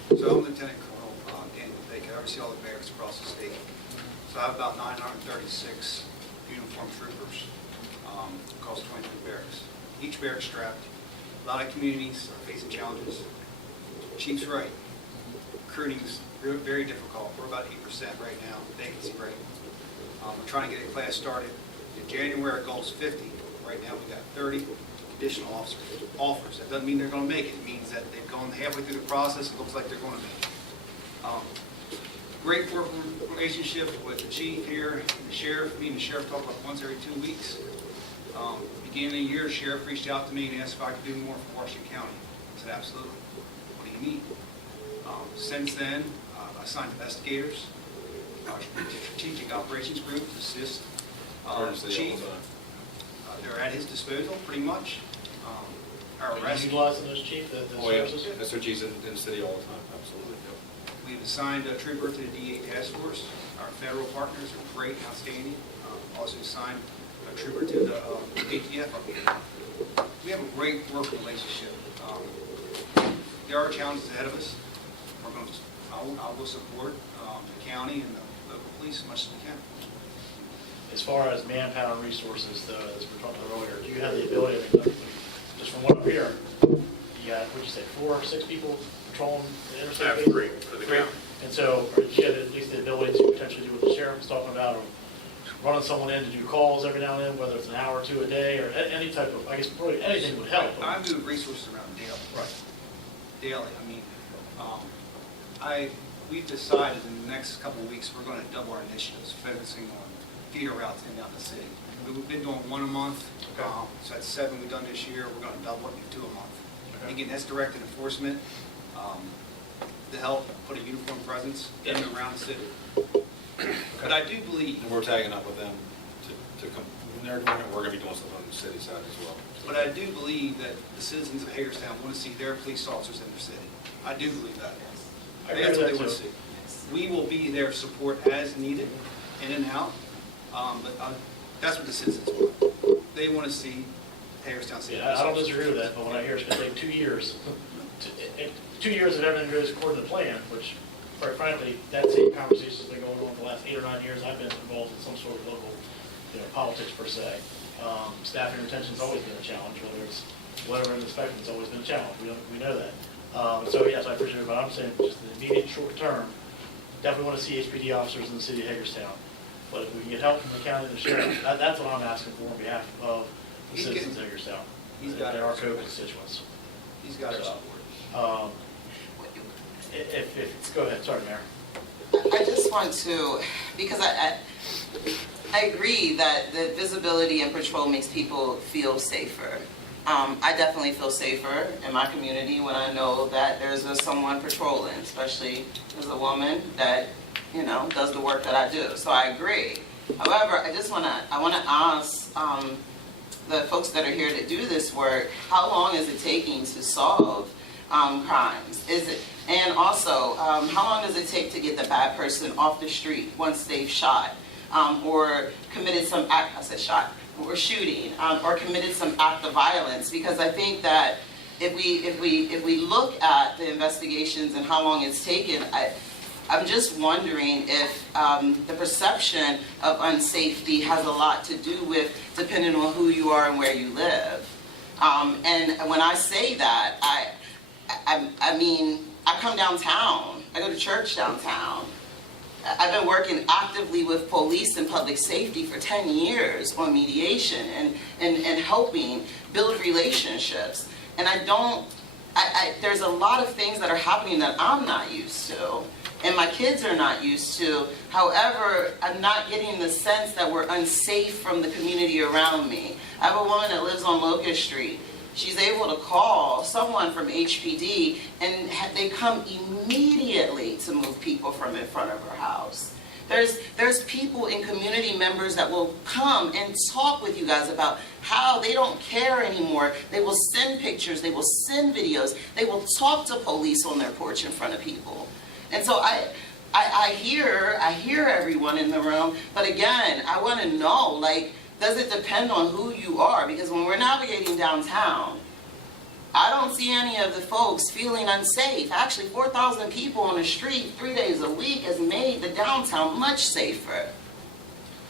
So I'm Lieutenant Colonel Daniel Baker. I oversee all the barracks across the state. So I have about 936 uniformed troopers across 23 barracks. Each barrack strapped. A lot of communities are facing challenges. Chief's right. Recruiting's very difficult. We're about 8% right now, vacancy rate. We're trying to get a class started. In January, our goal is 50. Right now, we got 30 additional offers. That doesn't mean they're going to make it. It means that they've gone halfway through the process. It looks like they're going to make it. Great working relationship with the chief here and the sheriff. Me and the sheriff talk about once every 2 weeks. Beginning of the year, the sheriff reached out to me and asked if I could do more for Washington County. I said, absolutely. What do you need? Since then, I signed investigators, our strategic operations group to assist the chief. They're at his disposal, pretty much. Our Are you arrest, utilizing those, chief, the Oh, yeah, services? SOG's in the city all the time, absolutely. we've assigned a trooper to the DA task force. Our federal partners are great and outstanding. Also assigned a trooper to the ATF up here. We have a great working relationship. There are challenges ahead of us. We're going to, I will support the county and the local police as much as we can. As far as manpower and resources, though, as we were talking about earlier, do you have the ability, I mean, just from what I'm hearing, you got, what'd you say, 4 or 6 people patrolling the interstate? I have basin? 3 for the count. And so, or you had at least the ability to potentially do what the sheriff was talking about, or running someone in to do calls every now and then, whether it's an hour or 2 a day, or any type of, I guess, really anything would help. I move resources around daily. Right. Daily, I mean, we've decided in the next couple of weeks, we're going to double our initiatives, focusing on feeder routes in and out the city. We've been doing 1 a month, Okay. so that's 7 we've done this year, we're going to double it to 2 a month. Okay. Again, that's directed enforcement, to help put a uniform presence in and around the city. But I do believe, And we're tagging up with them to come, when they're doing it, we're gonna be doing something on the city side as well. but I do believe that the citizens of Hagerstown want to see their police officers in their city. I do believe that. I agree That's with what they that, want to too. see. We will be their support as needed, in and out, but that's what the citizens want. They want to see Hagerstown City. Yeah, I don't disagree with that, but when I hear it's going to take 2 years, 2 years if everything goes according to plan, which, quite frankly, that same conversation's been going on for the last 8 or 9 years. I've been involved in some sort of local, politics per se. Staffing retention's always been a challenge, whether it's whatever in the spectrum, it's always been a challenge. We know that. So yes, I appreciate it, but I'm saying just the immediate short term, definitely want to see HPD officers in the city of Hagerstown. But if we can get help from the county and the sheriff, that's what I'm asking for on behalf of the He's citizens getting- of Hagerstown. he's got and our our support. co-constituents. He's got our So, support. Go ahead, sorry, Mayor. I just want to, because I agree that the visibility and patrol makes people feel safer. I definitely feel safer in my community when I know that there's someone patrolling, especially as a woman that, does the work that I do. So I agree. However, I want to ask the folks that are here to do this work, how long is it taking to solve crimes? And also, how long does it take to get the bad person off the street once they've shot or committed some act, I said shot, or shooting, or committed some act of violence? Because I think that if we look at the investigations and how long it's taken, I'm just wondering if the perception of unsafety has a lot to do with depending on who you are and where you live. And when I say that, I mean, I come downtown. I go to church downtown. I've been working actively with police and public safety for 10 years on mediation and helping build relationships. And there's a lot of things that are happening that I'm not used to, and my kids are not used to. However, I'm not getting the sense that we're unsafe from the community around me. I have a woman that lives on Locust Street. She's able to call someone from HPD, and they come immediately to move people from in front of her house. There's people and community members that will come and talk with you guys about how they don't care anymore. They will send pictures, they will send videos, they will talk to police on their porch in front of people. And so I hear everyone in the room, but again, I want to know, like, does it depend on who you are? Because when we're navigating downtown, I don't see any of the folks feeling unsafe. Actually, 4,000 people on the street 3 days a week has made the downtown much safer.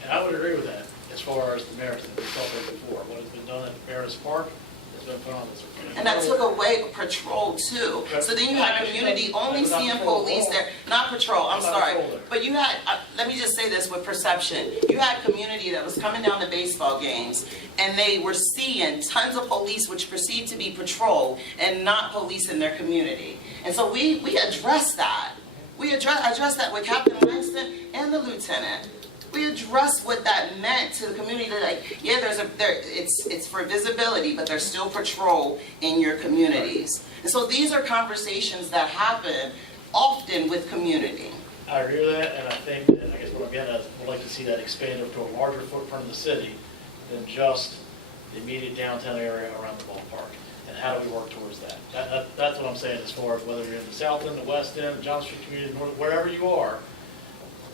And I would agree with that, as far as the merits that we talked about before. What has been done at Paris Park has been put on this. And that took away patrol too. So then you had community only seeing police there, not patrol, I'm sorry. But you had, let me just say this with perception. You had community that was coming down to baseball games and they were seeing tons of police which perceived to be patrol and not police in their community. And so we addressed that. We addressed that with Captain Langston and the lieutenant. We addressed what that meant to the community. Like, yeah, it's for visibility, but there's still patrol in your communities. And so these are conversations that happen often with community. I agree with that, and I think, and I guess what I'm getting at, I'd like to see that expanded to a larger footprint of the city than just the immediate downtown area around the ballpark. And how do we work towards that? That's what I'm saying, as far as whether you're in the south end, the west end, the John Street community, wherever you are.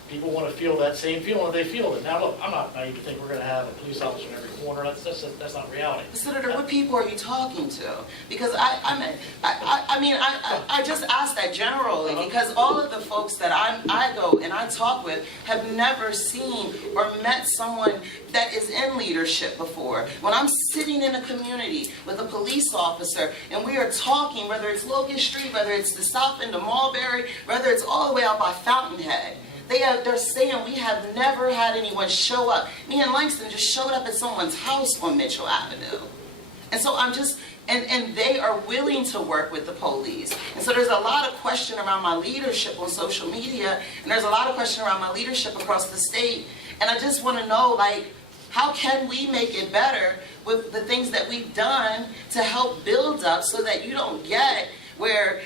people want to feel that same feeling they feel it. Now, look, I'm not naive to think we're going to have a police officer in every corner. That's not reality. Senator, what people are you talking to? Because I just asked that generally because all of the folks that I go and I talk with have never seen or met someone that is in leadership before. When I'm sitting in a community with a police officer and we are talking, whether it's Locust Street, whether it's the south end of Mulberry, whether it's all the way out by Fountainhead, they're saying we have never had anyone show up. Me and Langston just showed up at someone's house on Mitchell Avenue. And so I'm just, and they are willing to work with the police. And so there's a lot of question around my leadership on social media, and there's a lot of question around my leadership across the state. And I just want to know, like, how can we make it better with the things that we've done to help build up so that you don't get where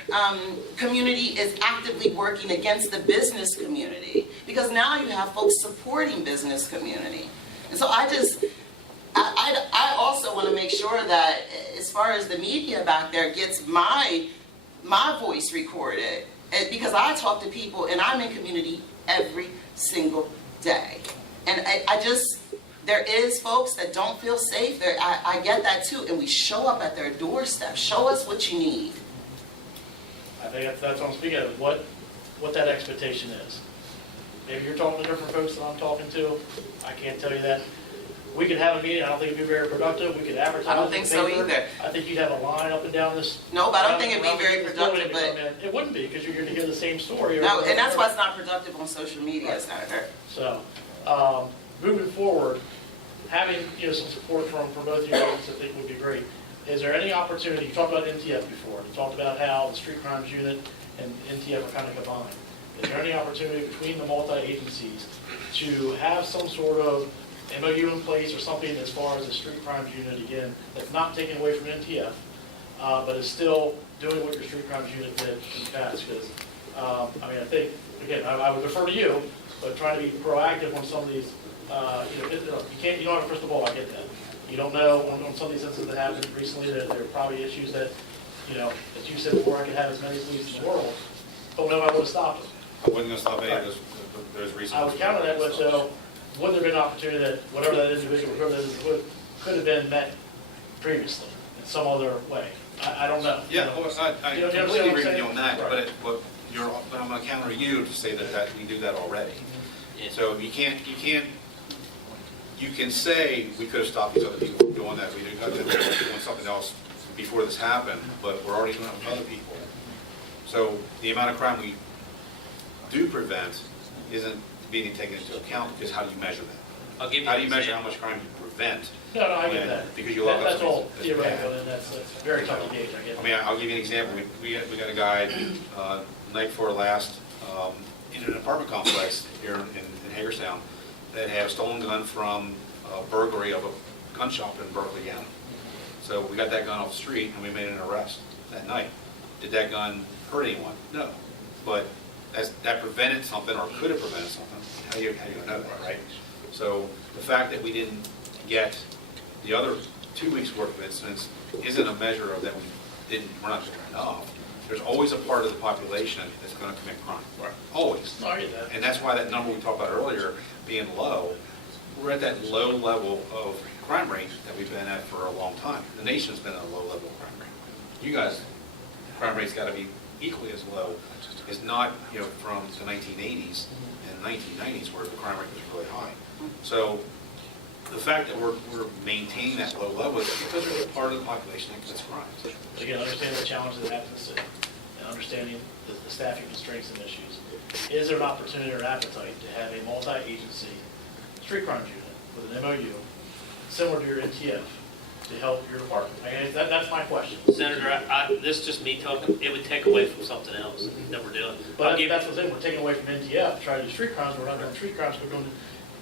community is actively working against the business community, because now you have folks supporting business community. And so I also want to make sure that as far as the media back there gets my voice recorded, because I talk to people and I'm in community every single day. And there is folks that don't feel safe. I get that too. And we show up at their doorstep. Show us what you need. I think that's what I'm speaking of, what that expectation is. Maybe you're talking to different folks than I'm talking to. I can't tell you that. We could have a meeting. I don't think it'd be very productive. We could advertise. I don't think so either. I think you'd have a line up and down this. No, but I don't think it'd be very productive. But it wouldn't be, because you're going to hear the same story. No, and that's why it's not productive on social media, Right. Senator. So, moving forward, having some support from both of you, I think would be great. Is there any opportunity? You talked about NTF before. You talked about how the street crimes unit and NTF are kind of combined. Is there any opportunity between the multi-agencies to have some sort of MOU in place or something as far as the street crimes unit, again, that's not taken away from NTF, but is still doing what your street crimes unit did in the past? Because, I think, again, I would defer to you, but trying to be proactive on some of these, you don't have a crystal ball, I get that. You don't know on some of these incidents that happened recently that there are probably issues that, as you said before, I could have as many police in the world. Don't know if I would have stopped them. I wasn't going to stop any of those reasons. I would counter that, but so would there have been an opportunity that whatever that individual, whoever that individual could have been met previously in some other way? I don't know. Yeah, I You know what I'm completely agree with saying? you on that, Right. but I'm going to counter you to say that we do that already. Yeah. So you can say we could have stopped these other people from doing that, we could have been doing something else before this happened, but we're already doing it with other people. So the amount of crime we do prevent isn't being taken into account, because how do you measure that? I'll give you How do an you measure example. how much crime you prevent? No, I get when- that. Because you lock up That's all somebody's- that's theoretical, bad. and that's very tough to gauge, I get I that. mean, I'll give you an example. We got a guy night before last in an apartment complex here in Hagerstown that had a stolen gun from a burglary of a gun shop in Berkeley County. So we got that gun off the street and we made an arrest that night. Did that gun hurt anyone? No. But that prevented something, or could have prevented something. How do you know that, right? So the fact that we didn't get the other 2 weeks' worth of incidents isn't a measure of that we're not doing enough. There's always a part of the population that's going to commit crime. Right. Always. No, I get that. And that's why that number we talked about earlier being low, we're at that low level of crime rate that we've been at for a long time. The nation's been at a low level of crime rate. You guys, crime rate's got to be equally as low as not, from the 1980s and 1990s where the crime rate was really high. So the fact that we're maintaining that low level is because there's a part of the population that commits crimes. But again, understanding the challenges that happen in the city, and understanding the staffing constraints and issues. Is there an opportunity or appetite to have a multi-agency street crimes unit with an MOU, similar to your NTF, to help your department? That's my question. Senator, this is just me talking, it would take away from something else that we're doing. But that's what I'm saying, we're taking away from NTF to try to do street crimes, we're not doing street crimes,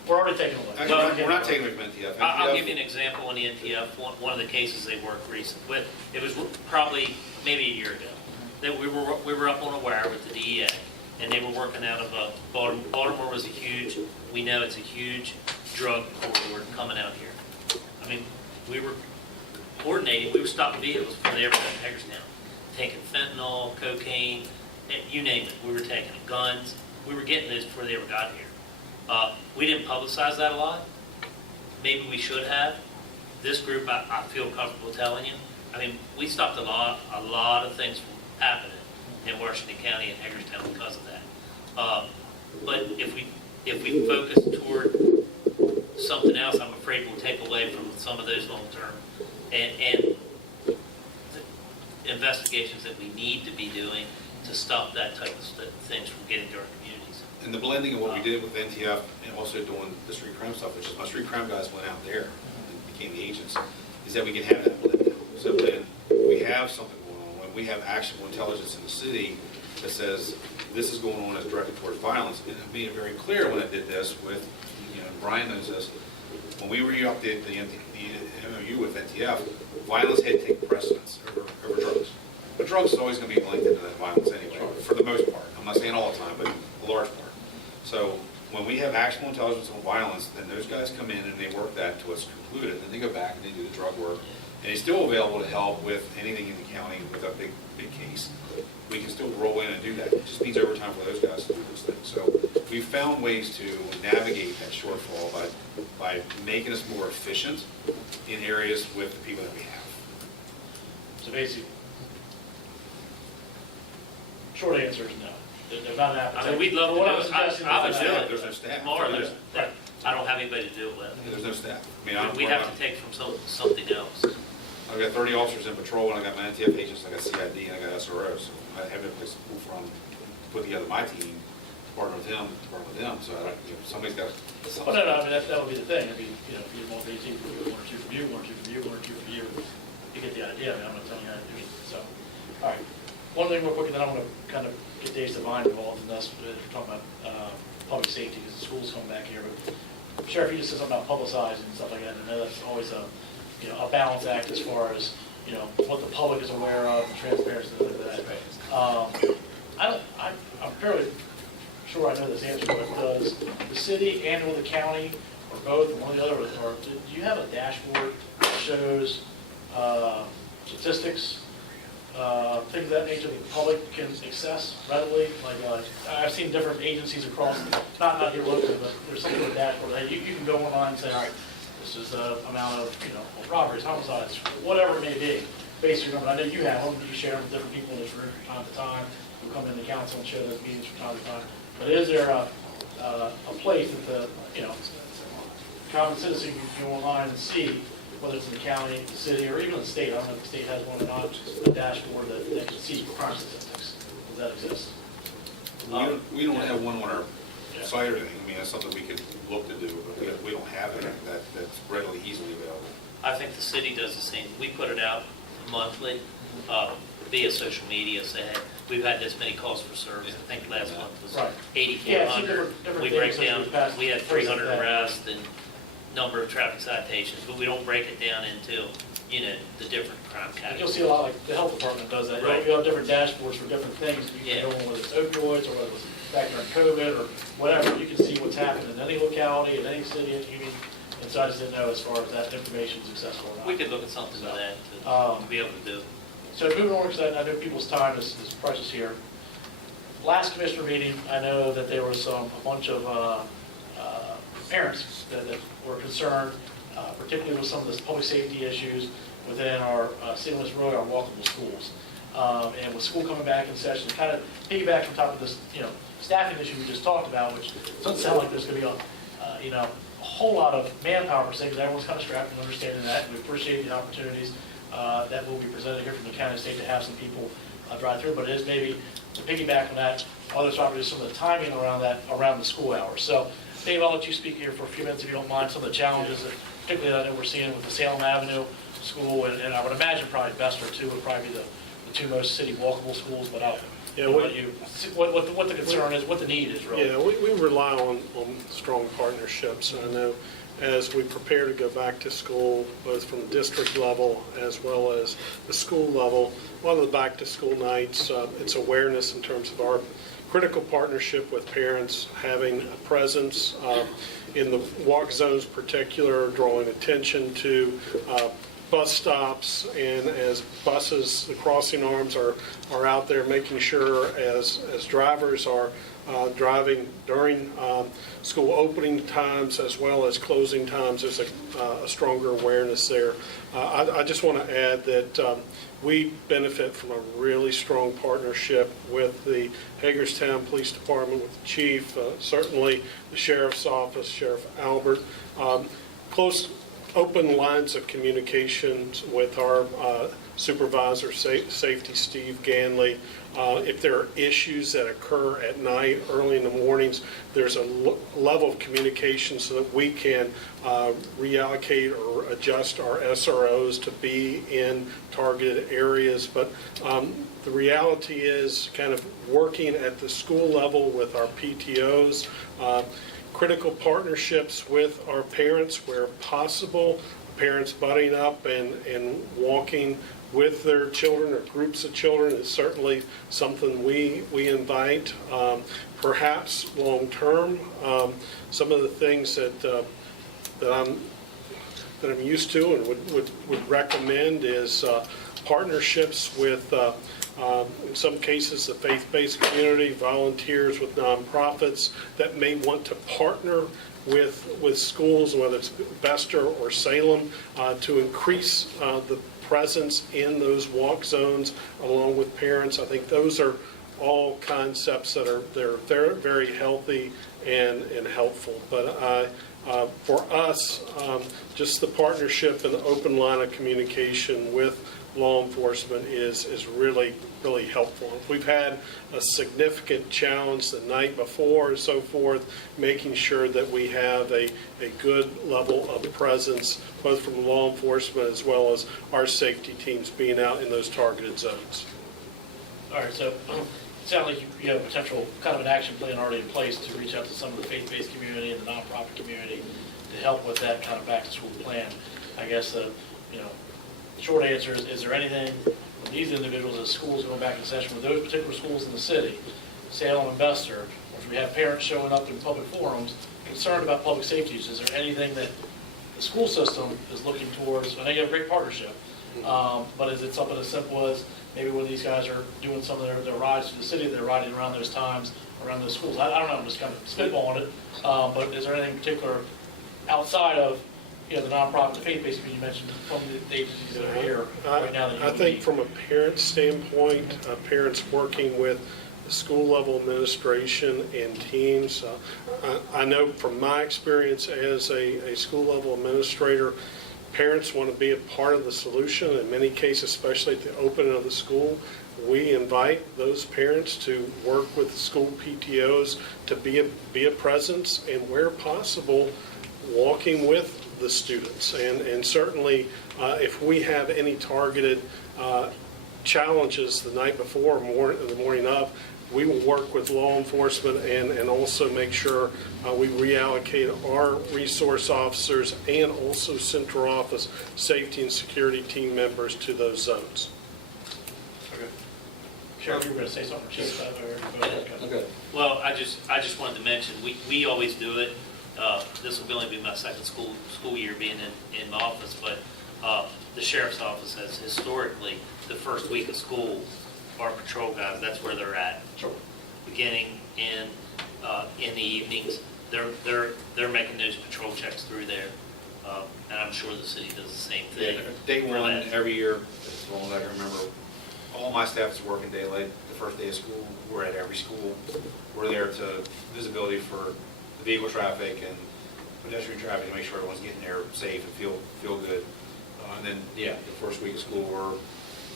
we're already taking away. Actually, we're not taking away from NTF. I'll give you an example on the NTF. One of the cases they worked recently with, it was probably maybe a year ago, that we were up on a wire with the DEA, and they were working out of Baltimore. Baltimore was we know it's a huge drug corridor coming out here. I mean, we were coordinating, we were stopping vehicles before they ever got to Hagerstown, taking fentanyl, cocaine, you name it, we were taking it, guns, we were getting those before they ever got here. We didn't publicize that a lot. Maybe we should have. This group, I feel comfortable telling you. I mean, we stopped a lot of things from happening in Washington County and Hagerstown because of that. But if we focus toward something else, I'm afraid we'll take away from some of those long-term and the investigations that we need to be doing to stop that type of things from getting to our communities. And the blending of what we did with NTF and also doing the street crime stuff, which is my street crime guys went out there and became the agents, is that we can have that blend now. So when we have something going on, when we have actionable intelligence in the city that says this is going on as directed towards violence, and I'm being very clear when I did this with, Brian knows this, when we re-upped the MOU with NTF, violence had to take precedence over drugs. But drugs is always going to be linked into that violence anyway, for the most part. I'm not saying all the time, but a large part. So when we have actionable intelligence on violence, then those guys come in and they work that to its concluded, and then they go back and they do the drug work. And it's still available to help with anything in the county with a big case. We can still roll in and do that. It just means overtime for those guys to do those things. So we've found ways to navigate that shortfall by making us more efficient in areas with the people that we have. So basically, short answer is no. There's not an appetite. I mean, we'd love to What do I'm it. suggesting I would is do that- it. There's no staff. Tomorrow, Right. I don't have anybody to do it with. There's no staff. I mean, We'd have to take from something else. I've got 30 officers in patrol, and I got my NTF agents, I got CID, and I got SROs. So I have no place to pull from, put together my team, partner with them, So somebody's got to. Well, no, I mean, that would be the thing. I mean, if you want the team, one or two from you, one or two from you, one or two from you, you get the idea. I mean, I'm not telling you how to do it. So, all right. One thing real quick, and then I'm going to kind of get Dave Devine involved in this. We're talking about public safety because the school's coming back here. But Sheriff, you just said something about publicizing and stuff like that. And I know that's always a balance act as far as, what the public is aware of, transparency, and things like that. I'm fairly sure I know this answer, but does the city and or the county, or both, or one or the other, or do you have a dashboard that shows statistics, things of that nature that the public can access readily? Like, I've seen different agencies across, not here locally, but there's some sort of dashboard that you can go online and say, all right, this is the amount of, robberies, homicides, whatever it may be, based on your number. I know you have them, you share them with different people in this room from time to time, who come into council and share those meetings from time to time. But is there a place that the, common citizen can go online and see, whether it's in the county, the city, or even the state? I don't know if the state has one or not, a dashboard that can see crime statistics. Does that exist? We don't have one on our site or anything. I mean, that's something we could look to do, but we don't have it that's readily, easily available. I think the city does the same. We put it out monthly via social media, say, hey, we've had this many calls for service. I think last month was Right. 8,400. different We break things down, over the past we had places 300 that- arrests and number of traffic citations, but we don't break it down into, the different crime Like, you'll categories. see a lot, like the health department does that. Right. You'll have different dashboards for different things. You Yeah. can go on whether it's opioids or whether it's back during COVID or whatever. You can see what's happened in any locality, in any city, and so I just didn't know as far as that information is accessible or not. We could look at something to that to be able to do. So moving on, because I know people's time is precious here. Last commissioner meeting, I know that there was a bunch of parents that were concerned, particularly with some of the public safety issues within our seamless road, our walkable schools. And with school coming back in session, kind of piggyback on top of this, staffing issue we just talked about, which doesn't sound like there's going to be a whole lot of manpower per se, because everyone's kind of strapped and understanding that, and we appreciate the opportunities that will be presented here from the county and state to have some people drive through, but it is maybe to piggyback on that, other topics, some of the timing around that, around the school hours. So, Dave, I'll let you speak here for a few minutes if you don't mind, some of the challenges that, particularly I know we're seeing with the Salem Avenue School, and I would imagine probably Bester too would probably be the two most city walkable schools, but I'll let you, what the concern is, what the need is really. Yeah, we rely on strong partnerships. And I know as we prepare to go back to school, both from the district level as well as the school level, one of the back-to-school nights, it's awareness in terms of our critical partnership with parents, having a presence in the walk zones particular, drawing attention to bus stops, and as buses, the crossing arms are out there, making sure as drivers are driving during school opening times as well as closing times. There's a stronger awareness there. I just want to add that we benefit from a really strong partnership with the Hagerstown Police Department, with the chief, certainly the sheriff's office, Sheriff Albert. Close, open lines of communications with our supervisor, safety, Steve Ganley. If there are issues that occur at night, early in the mornings, there's a level of communication so that we can reallocate or adjust our SROs to be in targeted areas. But the reality is kind of working at the school level with our PTOs, critical partnerships with our parents where possible, parents butting up and walking with their children or groups of children is certainly something we invite. Perhaps long-term, some of the things that I'm used to and would recommend is partnerships with, in some cases, the faith-based community, volunteers with nonprofits that may want to partner with schools, whether it's Bester or Salem, to increase the presence in those walk zones along with parents. I think those are all concepts that are very, very healthy and helpful. But for us, just the partnership and the open line of communication with law enforcement is really, really helpful. If we've had a significant challenge the night before and so forth, making sure that we have a good level of presence, both from law enforcement as well as our safety teams being out in those targeted zones. All right, so it sounds like you have a potential kind of an action plan already in place to reach out to some of the faith-based community and the nonprofit community to help with that kind of back-to-school plan. I guess the short answer is there anything with these individuals as schools going back in session with those particular schools in the city, Salem and Bester, which we have parents showing up in public forums concerned about public safety use? Is there anything that the school system is looking towards? I know you have a great partnership, but is it something as simple as maybe when these guys are doing some of their rides to the city, they're riding around those times, around those schools? I don't know, I'm just kind of spitballing it, but is there anything particular outside of the nonprofit, the faith-based community you mentioned from the agencies that are here right now? That you I think from a parent standpoint, parents working with the school level administration and teams. I know from my experience as a school level administrator, parents want to be a part of the solution. In many cases, especially at the opening of the school, we invite those parents to work with the school PTOs to be a presence, and where possible, walking with the students. And certainly, if we have any targeted challenges the night before or the morning of, we will work with law enforcement and also make sure we reallocate our resource officers and also central office safety and security team members to those zones. Okay. Sheriff, you were going to say something, Chief? Okay. Well, I just wanted to mention, we always do it. This will only be my second school year being in office, but the sheriff's office has historically, the first week of school, our patrol guys, that's where they're at. Sure. Beginning in the evenings, they're making those patrol checks through there, and I'm sure the city does the same thing. Yeah, day one every year, as long as I can remember, all my staff is working daylight. The first day of school, we're at every school. We're there to visibility for the vehicle traffic and pedestrian traffic to make sure everyone's getting there safe and feel good. And then, the first week of school, we're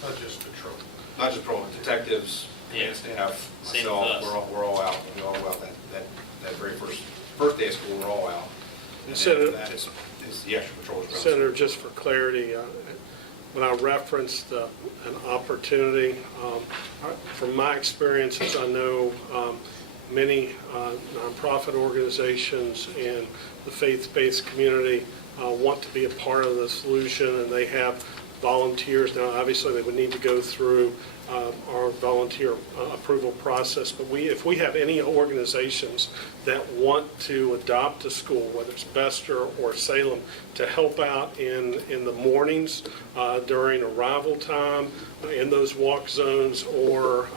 Not just patrol. not just patrol, detectives, and staff, myself, we're all out. We all go out that very first day of school, we're all out. And Senator, then that is the extra patrols. Senator, just for clarity, when I referenced an opportunity, from my experiences, I know many nonprofit organizations and the faith-based community want to be a part of the solution, and they have volunteers. Now, obviously, they would need to go through our volunteer approval process, but if we have any organizations that want to adopt a school, whether it's Bester or Salem, to help out in the mornings during arrival time, in those walk zones, or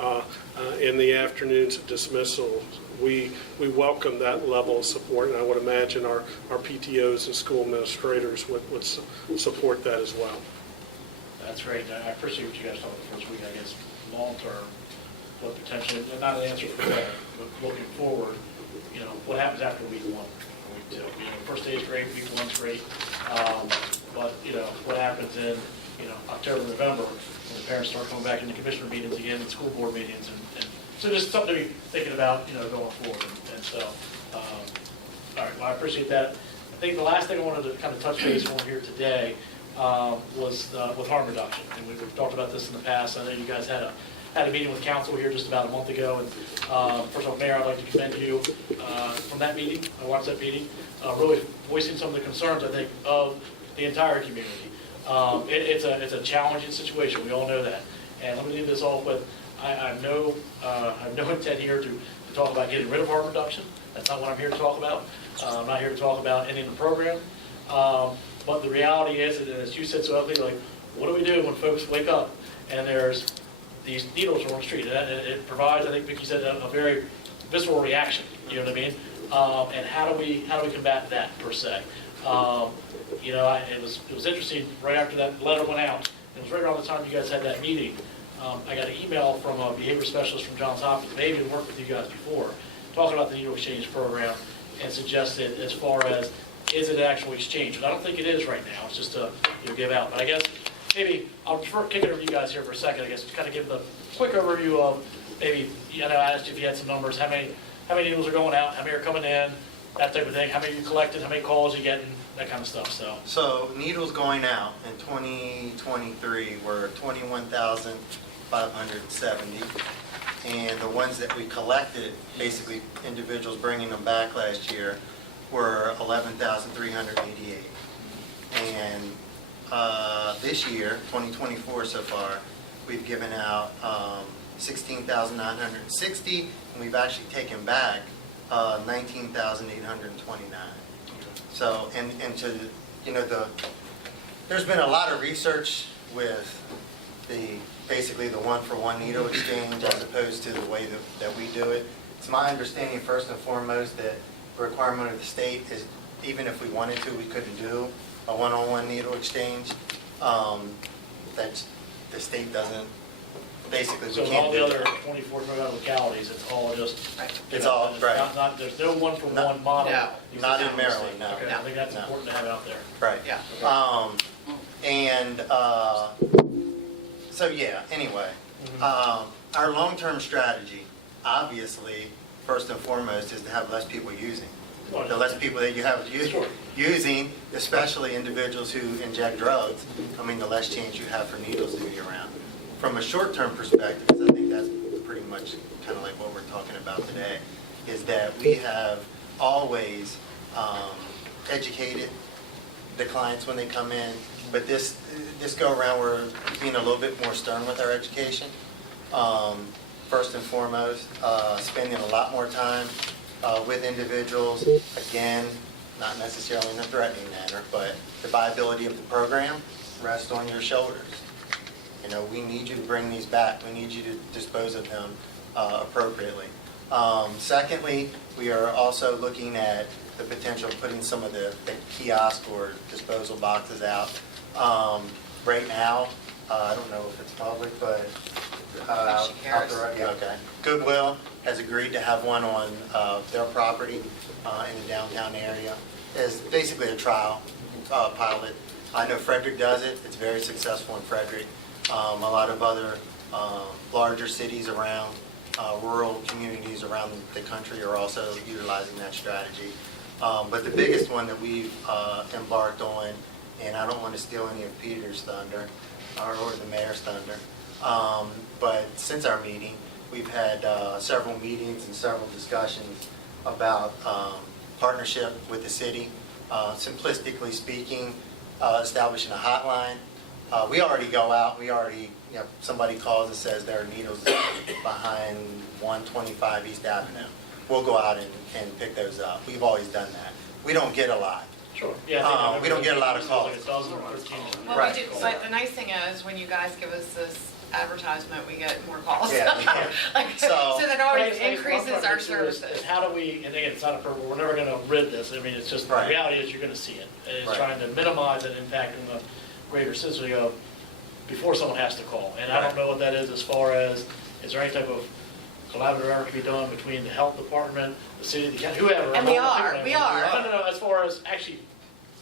in the afternoons at dismissal, we welcome that level of support, and I would imagine our PTOs and school administrators would support that as well. That's great. I appreciate what you guys talked about the first week. I guess long-term, what potentially, and not an answer for today, but looking forward, what happens after week 1 or week 2? First day is great, week 1's great. But, what happens in, October, November, when the parents start coming back into commissioner meetings again and school board meetings. And so just something to be thinking about, going forward. And so, all right, well, I appreciate that. I think the last thing I wanted to kind of touch base on here today was with harm reduction. And we've talked about this in the past. I know you guys had a meeting with council here just about a month ago. And first of all, Mayor, I'd like to commend you from that meeting. I watched that meeting, really voicing some of the concerns, I think, of the entire community. It's a challenging situation. We all know that. And let me leave this off with, I have no intent here to talk about getting rid of harm reduction. That's not what I'm here to talk about. I'm not here to talk about ending the program. But the reality is, and as you said so eloquently, like, what do we do when folks wake up and there's these needles on the street? And it provides, I think Vicki said, a very visceral reaction. You know what I mean? And how do we combat that per se? It was interesting. Right after that letter went out, it was right around the time you guys had that meeting. I got an email from a behavior specialist from Johns Hopkins. They even worked with you guys before, talking about the needle exchange program, and suggested as far as is it an actual exchange? But I don't think it is right now. It's just a give out. But I guess maybe I'll kick it over to you guys here for a second. I guess to kind of give the quick overview of maybe I asked you if you had some numbers. How many needles are going out? How many are coming in? That type of thing. How many you collected? How many calls you getting? That kind of stuff. So needles going out in 2023 were 21,570, and the ones that we collected, basically individuals bringing them back last year, were 11,388. And this year, 2024 so far, we've given out 16,960, and we've actually taken back 19,829. So, and to, there's been a lot of research with basically the one-for-one needle exchange as opposed to the way that we do it. It's my understanding, first and foremost, that the requirement of the state is, even if we wanted to, we couldn't do a one-on-one needle exchange. That the state doesn't, basically, So we in can't all do the other that. 24 localities, it's all just. It's all, right. There's no one-for-one model. No. Not in Maryland, no. Okay, I think that's No. important to have out there. Right. Yeah. So yeah, anyway, our long-term strategy, obviously, first and foremost, is to have less people using. The less people that you have using, especially individuals who inject drugs, the less chance you have for needles to be around. From a short-term perspective, because I think that's pretty much kind of like what we're talking about today, is that we have always educated the clients when they come in, but this go around we're being a little bit more stern with our education. First and foremost, spending a lot more time with individuals, again, not necessarily in a threatening manner, but the viability of the program rests on your shoulders. We need you to bring these back. We need you to dispose of them appropriately. Secondly, we are also looking at the potential of putting some of the kiosk or disposal boxes out. Right now, I don't know if it's public, but out there, yeah, okay. Goodwill has agreed to have one on their property in the downtown area. It's basically a trial pilot. I know Frederick does it. It's very successful in Frederick. A lot of other larger cities around, rural communities around the country are also utilizing that strategy. But the biggest one that we've embarked on, and I don't want to steal any of Peter's thunder or the mayor's thunder, but since our meeting, we've had several meetings and several discussions about partnership with the city. Simplistically speaking, establishing a hotline. We already go out, somebody calls and says there are needles behind 125 East Avenue. We'll go out and pick those up. We've always done that. We don't get a lot. Sure. Yeah. We don't get a lot of calls. Like a dozen or 13. Well, Right. we do, but the nice thing is, when you guys give us this advertisement, we get more calls. Yeah, yeah. Like, So- so that But I always guess, like, what I'm increases trying our to get to is services. how do we, and again, it's not a purple, we're never gonna rid this, I mean, it's just, the Right. reality is you're gonna see it. And it's Right. trying to minimize it impacting the greater citizenry of, before someone has to call. And I don't Right. know what that is as far as, is there any type of collaborative effort to be done between the health department, the city, the county, whoever? And we are. No, as far as actually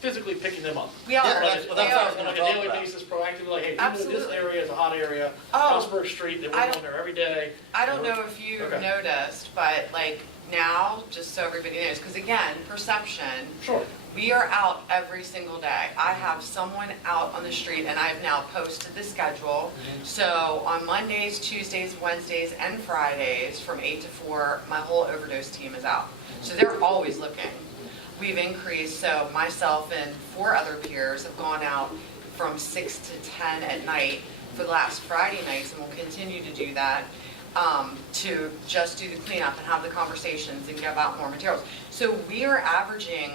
physically picking them up. We are, Yeah, Like, that's what I was on gonna a talk daily about. basis, proactively, like, hey, people, this Absolutely. area is a hot area, Oh, Prospect Street, that I we're don't- going there every day. I don't know if you Okay. noticed, but like now, just so everybody knows, because again, perception, Sure. we are out every single day. I have someone out on the street and I've now posted the schedule. So on Mondays, Tuesdays, Wednesdays, and Fridays from 8 to 4, my whole overdose team is out. So they're always looking. We've increased, so myself and 4 other peers have gone out from 6 to 10 at night for the last Friday nights, and we'll continue to do that, to just do the cleanup and have the conversations and give out more materials. So we are averaging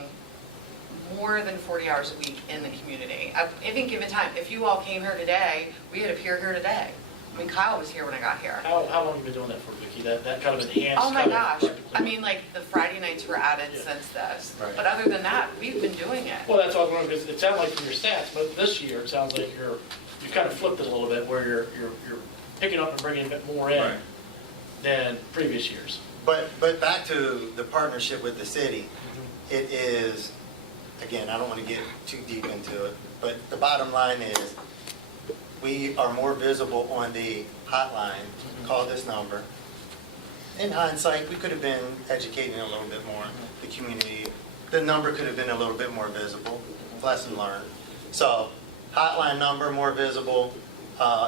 more than 40 hours a week in the community. At any given time, if you all came here today, we had a peer here today. I mean, Kyle was here when I got here. How long have you been doing that for, Vicki? That kind of enhanced? Oh my kind of gosh, practical- I mean, like, the Friday nights were added Yeah. since this. Right. But other than that, we've been doing it. Well, that's all I'm wondering, because it sounds like from your stats, but this year, it sounds like you kind of flipped it a little bit, where you're picking up and bringing a bit more in Right. than previous years. But back to the partnership with the city, it is, again, I don't want to get too deep into it, but the bottom line is, we are more visible on the hotline, call this number. In hindsight, we could have been educating a little bit more, the community. The number could have been a little bit more visible, lesson learned. So, hotline number more visible,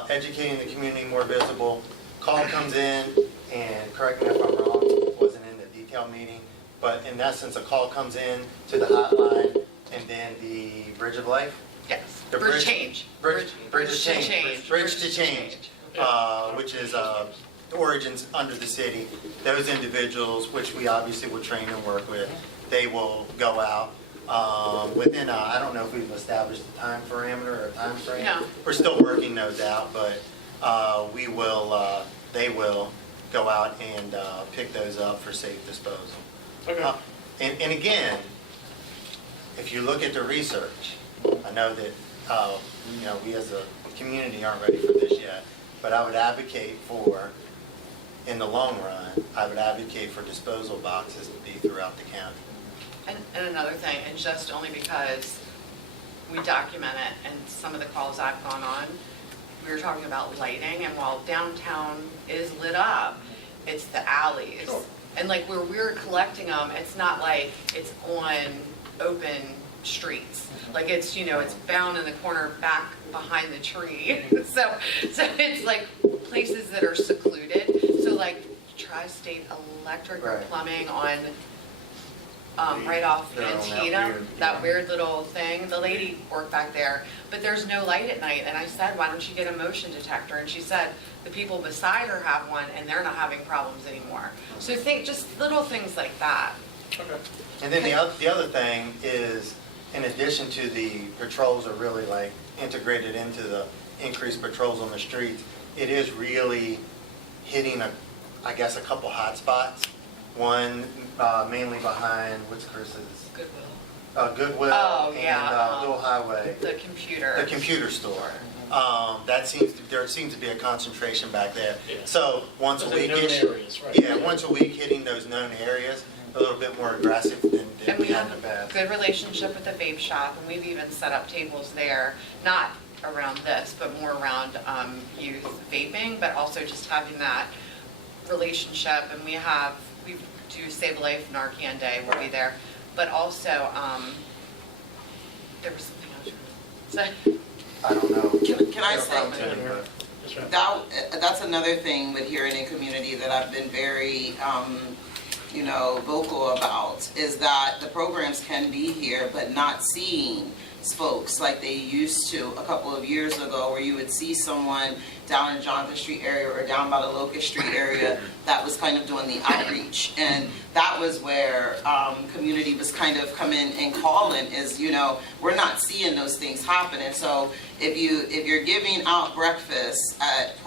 educating the community more visible. Call comes in, and correct me if I'm wrong, it wasn't in the detail meeting, but in essence, a call comes in to the hotline, and then the Bridge of Life. Yes, The bridge change. Bridge Bridge to to change. change. Bridge to change, which is the origins under the city. Those individuals, which we obviously will train and work with, they will go out within, I don't know if we've established a time parameter or a time frame. No. We're still working those out, but they will go out and pick those up for safe disposal. Okay. And again, if you look at the research, I know that, we as a community aren't ready for this yet, but I would advocate for, in the long run, I would advocate for disposal boxes to be throughout the county. And another thing, and just only because we document it and some of the calls I've gone on, we were talking about lighting, and while downtown is lit up, it's the alleys. Sure. And like where we're collecting them, it's not like it's on open streets. Like it's, it's bound in the corner back behind the tree. So it's like places that are secluded. So like Tri-State Electric or Right. Plumbing on, right off They're on that Antietam, weird- that weird little thing, the lady worked back there, but there's no light at night, and I said, why don't you get a motion detector? And she said, the people beside her have one, and they're not having problems anymore. So think, just little things like that. Okay. And then the other thing is, in addition to the patrols are really like integrated into the increased patrols on the streets, it is really hitting a couple hot spots. One mainly behind, what's Chris's? Goodwill. Goodwill Oh, yeah, and Little Highway. The computer. The computer store. There seems to be a concentration back there. Yeah. So once a Those are week. known areas, right? Yeah, once a week hitting those known areas, a little bit more aggressive than And we we had have in the past. a good relationship with the vape shop, and we've even set up tables there, not around this, but more around youth vaping, but also just having that relationship. And we do Save a Life Narcan Day, we'll be there. But also, there was something else you were going to say. I don't know. Can I No say, problem, Tony, but- That's right. that's another thing with hearing in community that I've been very, vocal about, is that the programs can be here, but not seeing folks like they used to a couple of years ago, where you would see someone down in Jonathan Street area or down by the Locust Street area that was kind of doing the outreach. And that was where community was kind of coming and calling, is, you know, we're not seeing those things happen. And so if you're giving out breakfast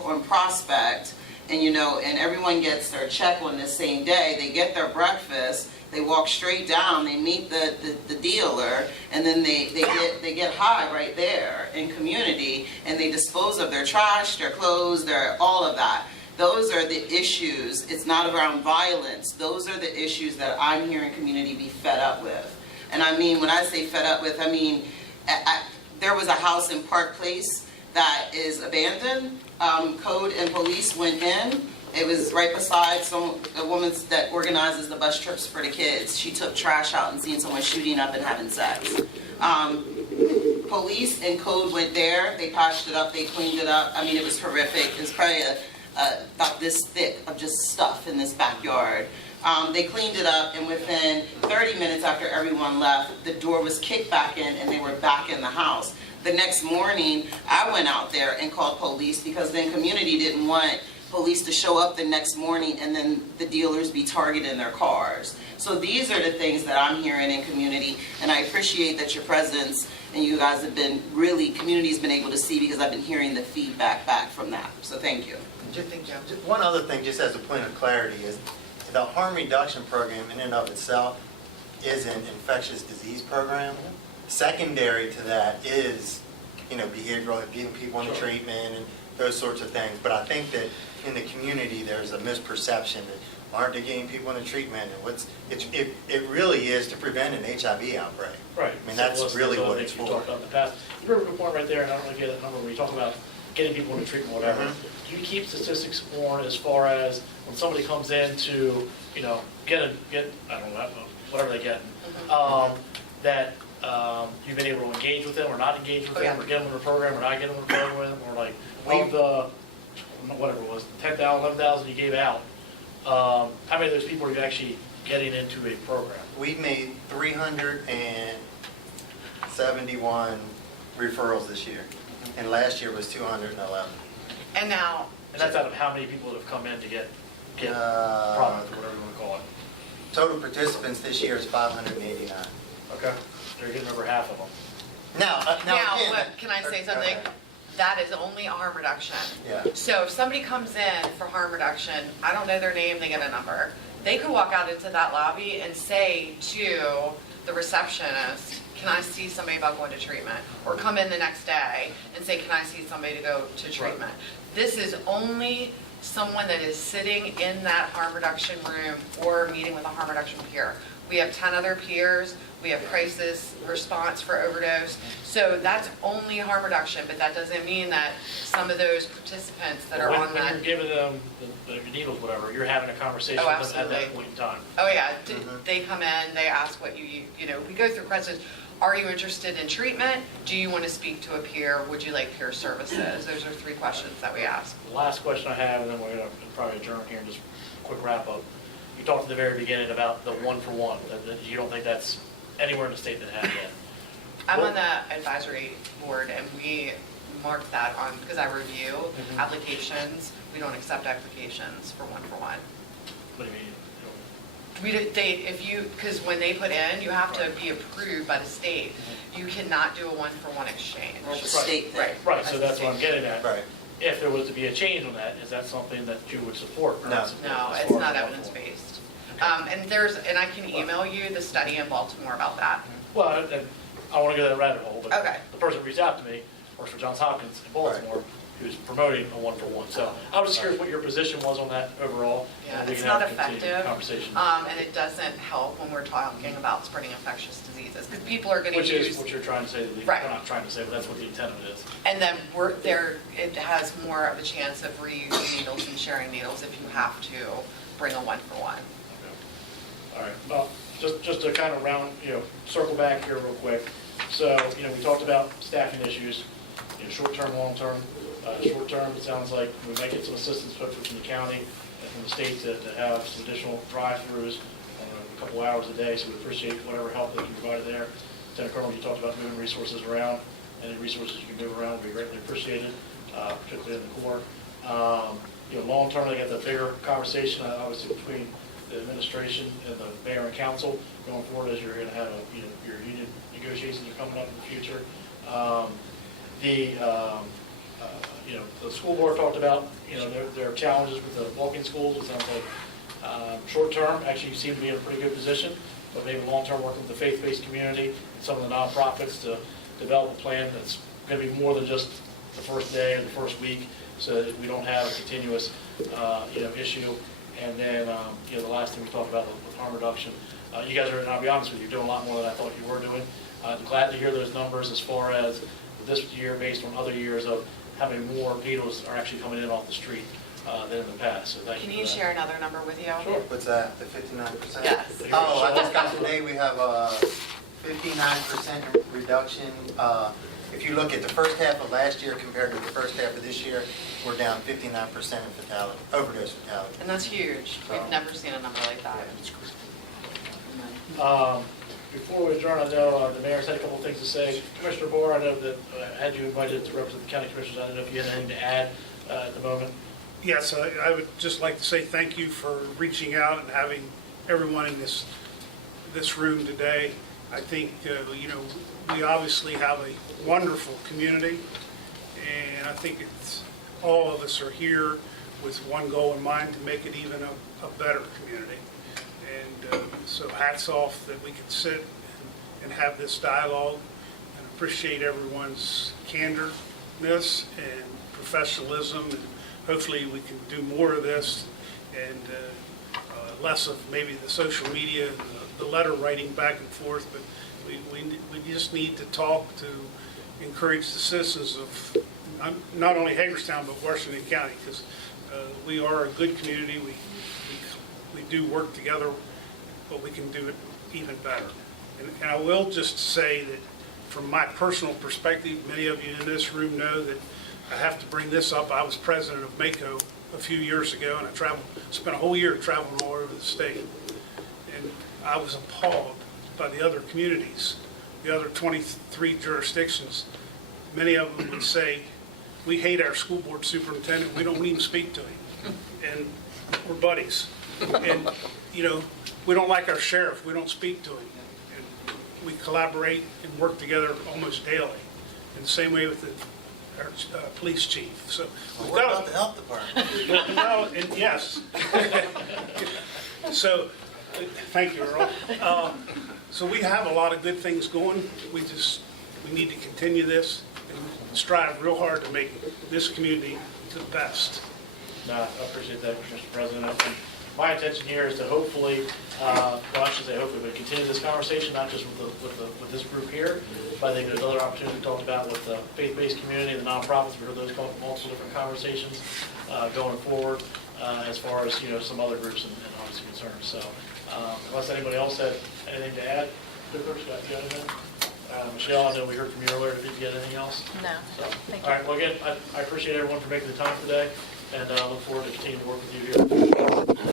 on Prospect, and you know, and everyone gets their check on the same day, they get their breakfast, they walk straight down, they meet the dealer, and then they get high right there in community, and they dispose of their trash, their clothes, their all of that. Those are the issues. It's not around violence. Those are the issues that I'm hearing community be fed up with. And I mean, when I say fed up with, I mean, there was a house in Park Place that is abandoned. Code and police went in. It was right beside a woman that organizes the bus trips for the kids. She took trash out and seen someone shooting up and having sex. Police and code went there. They patched it up. They cleaned it up. I mean, it was horrific. It was probably about this thick of just stuff in this backyard. They cleaned it up, and within 30 minutes after everyone left, the door was kicked back in, and they were back in the house. The next morning, I went out there and called police, because then community didn't want police to show up the next morning and then the dealers be targeted in their cars. So these are the things that I'm hearing in community, and I appreciate that your presence and you guys have been really, community's been able to see, because I've been hearing the feedback back from that. So thank you. One other thing, just as a point of clarity, is the harm reduction program in and of itself is an infectious disease program. Secondary to that is, you know, behavioral, getting people into treatment and those sorts of things. But I think that in the community, there's a misperception that aren't they getting people into treatment, and it really is to prevent an HIV outbreak. Right. I mean, that's really what it's for. You talked about in the past. You bring up a good point right there, and I don't really get that number when you talk about getting people into treatment, whatever. Do you keep statistics on as far as when somebody comes in to, you know, get I don't know, whatever they get, that you've been able to engage with them or not engage with them, or get them in a program or not get them in a program, or like of the, whatever it was, 10,000, 11,000 you gave out, how many of those people are you actually getting into a program? We've made 371 referrals this year, and last year was 211. And now, And that's out of how many people that have come in to get product, or whatever you want to call it? Total participants this year is 589. Okay. You're getting over half of them. Now again, but can I say something? That is only a harm reduction. Yeah. So if somebody comes in for harm reduction, I don't know their name, they get a number. They could walk out into that lobby and say to the receptionist, can I see somebody about going to treatment? Or come in the next day and say, can I see somebody to go to treatment? This is only someone that is sitting in that harm reduction room or meeting with a harm reduction peer. We have 10 other peers. We have crisis response for overdose. So that's only harm reduction, but that doesn't mean that some of those participants that are on that. When you're giving them the needles, whatever, you're having a conversation with them at that point in time. Oh, yeah. They come in, they ask what you know, we go through questions. Are you interested in treatment? Do you want to speak to a peer? Would you like peer services? Those are 3 questions that we ask. The last question I have, and then we're going to probably adjourn here and just quick wrap up. You talked at the very beginning about the 1-for-1, that you don't think that's anywhere in the state that has yet. I'm on the advisory board, and we marked that on, because I review applications. We don't accept applications for 1-for-1. What do you mean? Because when they put in, you have to be approved by the state. You cannot do a 1-for-1 exchange. That's a state thing. Right, so that's what I'm getting at. Right. If there was to be a change on that, is that something that you would support? or No. not support No, as it's far not as evidence-based. And I can email you the study in Baltimore about that. Well, and I want to go down that rabbit hole, but Okay. the person who reached out to me works for Johns Hopkins in Baltimore, who's promoting a 1-for-1. So I was just curious what your position was on that overall. Yeah, and we it's can not have a continued effective, Conversation. and it doesn't help when we're talking about spreading infectious diseases, because people are going to Which use. is what you're trying to say, Right. we're not trying to say, but that's what the intent of it is. And then it has more of a chance of reusing needles and sharing needles if you have to bring a 1-for-1. All right, well, just to kind of circle back here real quick. So, we talked about staffing issues, short-term, long-term. Short-term, it sounds like we might get some assistance from the county and from the state to have some additional drive-throughs a couple hours a day, so we appreciate whatever help they can provide there. Lieutenant Colonel, you talked about moving resources around. Any resources you can move around would be greatly appreciated, particularly in the Corps. Long term, they got the bigger conversation, obviously, between the administration and the mayor and council going forward, as you're going to have your union negotiations are coming up in the future. The school board talked about, their challenges with the walking schools. It sounds like short term, actually, you seem to be in a pretty good position, but maybe long term, working with the faith-based community and some of the nonprofits to develop a plan that's going to be more than just the first day or the first week, so that we don't have a continuous, issue. And then, the last thing we talked about with harm reduction, you guys are, and I'll be honest with you, doing a lot more than I thought you were doing. I'm glad to hear those numbers as far as this year, based on other years, of how many more needles are actually coming in off the street than in the past. So thank Can you you for that. share another number with you? Sure. What's that, the 59%? Yes. Oh, I just got today, we have a 59% reduction. If you look at the first half of last year compared to the first half of this year, we're down 59% in fatality, overdose fatality. And that's huge. We've never seen a number like that. Before we adjourn, I know the mayor's had a couple of things to say. Commissioner Barr, I know that I had you invited to represent the county commissioners. I don't know if you had anything to add at the moment. Yes, I would just like to say thank you for reaching out and having everyone in this room today. I think, we obviously have a wonderful community, and I think all of us are here with one goal in mind, to make it even a better community. And so hats off that we can sit and have this dialogue, and appreciate everyone's candorness and professionalism. And hopefully we can do more of this, and less of maybe the social media and the letter writing back and forth, but we just need to talk to encourage the citizens of not only Hagerstown, but Washington County, because we are a good community. We do work together, but we can do it even better. And I will just say that from my personal perspective, many of you in this room know that I have to bring this up. I was president of MACO a few years ago, and I spent a whole year traveling all over the state. And I was appalled by the other communities, the other 23 jurisdictions. Many of them would say, we hate our school board superintendent, we don't even speak to him. And we're buddies. And, we don't like our sheriff, we don't speak to him. And we collaborate and work together almost daily. And the same way with our police chief. So What about the health department? well, and yes. So, thank you, Earl. So we have a lot of good things going. We need to continue this and strive real hard to make this community the best. No, I appreciate that, Mr. President. And my intention here is to hopefully, I should say hopefully, but continue this conversation, not just with this group here, but I think there's other opportunities we talked about with the faith-based community, the nonprofits. We heard those multiple different conversations going forward, as far as some other groups and obviously concerns. So unless anybody else had anything to add, Cooper, Scott, you got anything? Michelle, I know we heard from you earlier. Did you get anything else? No, So, thank you. all right. Well, again, I appreciate everyone for making the time today, and I look forward to continuing to work with you here.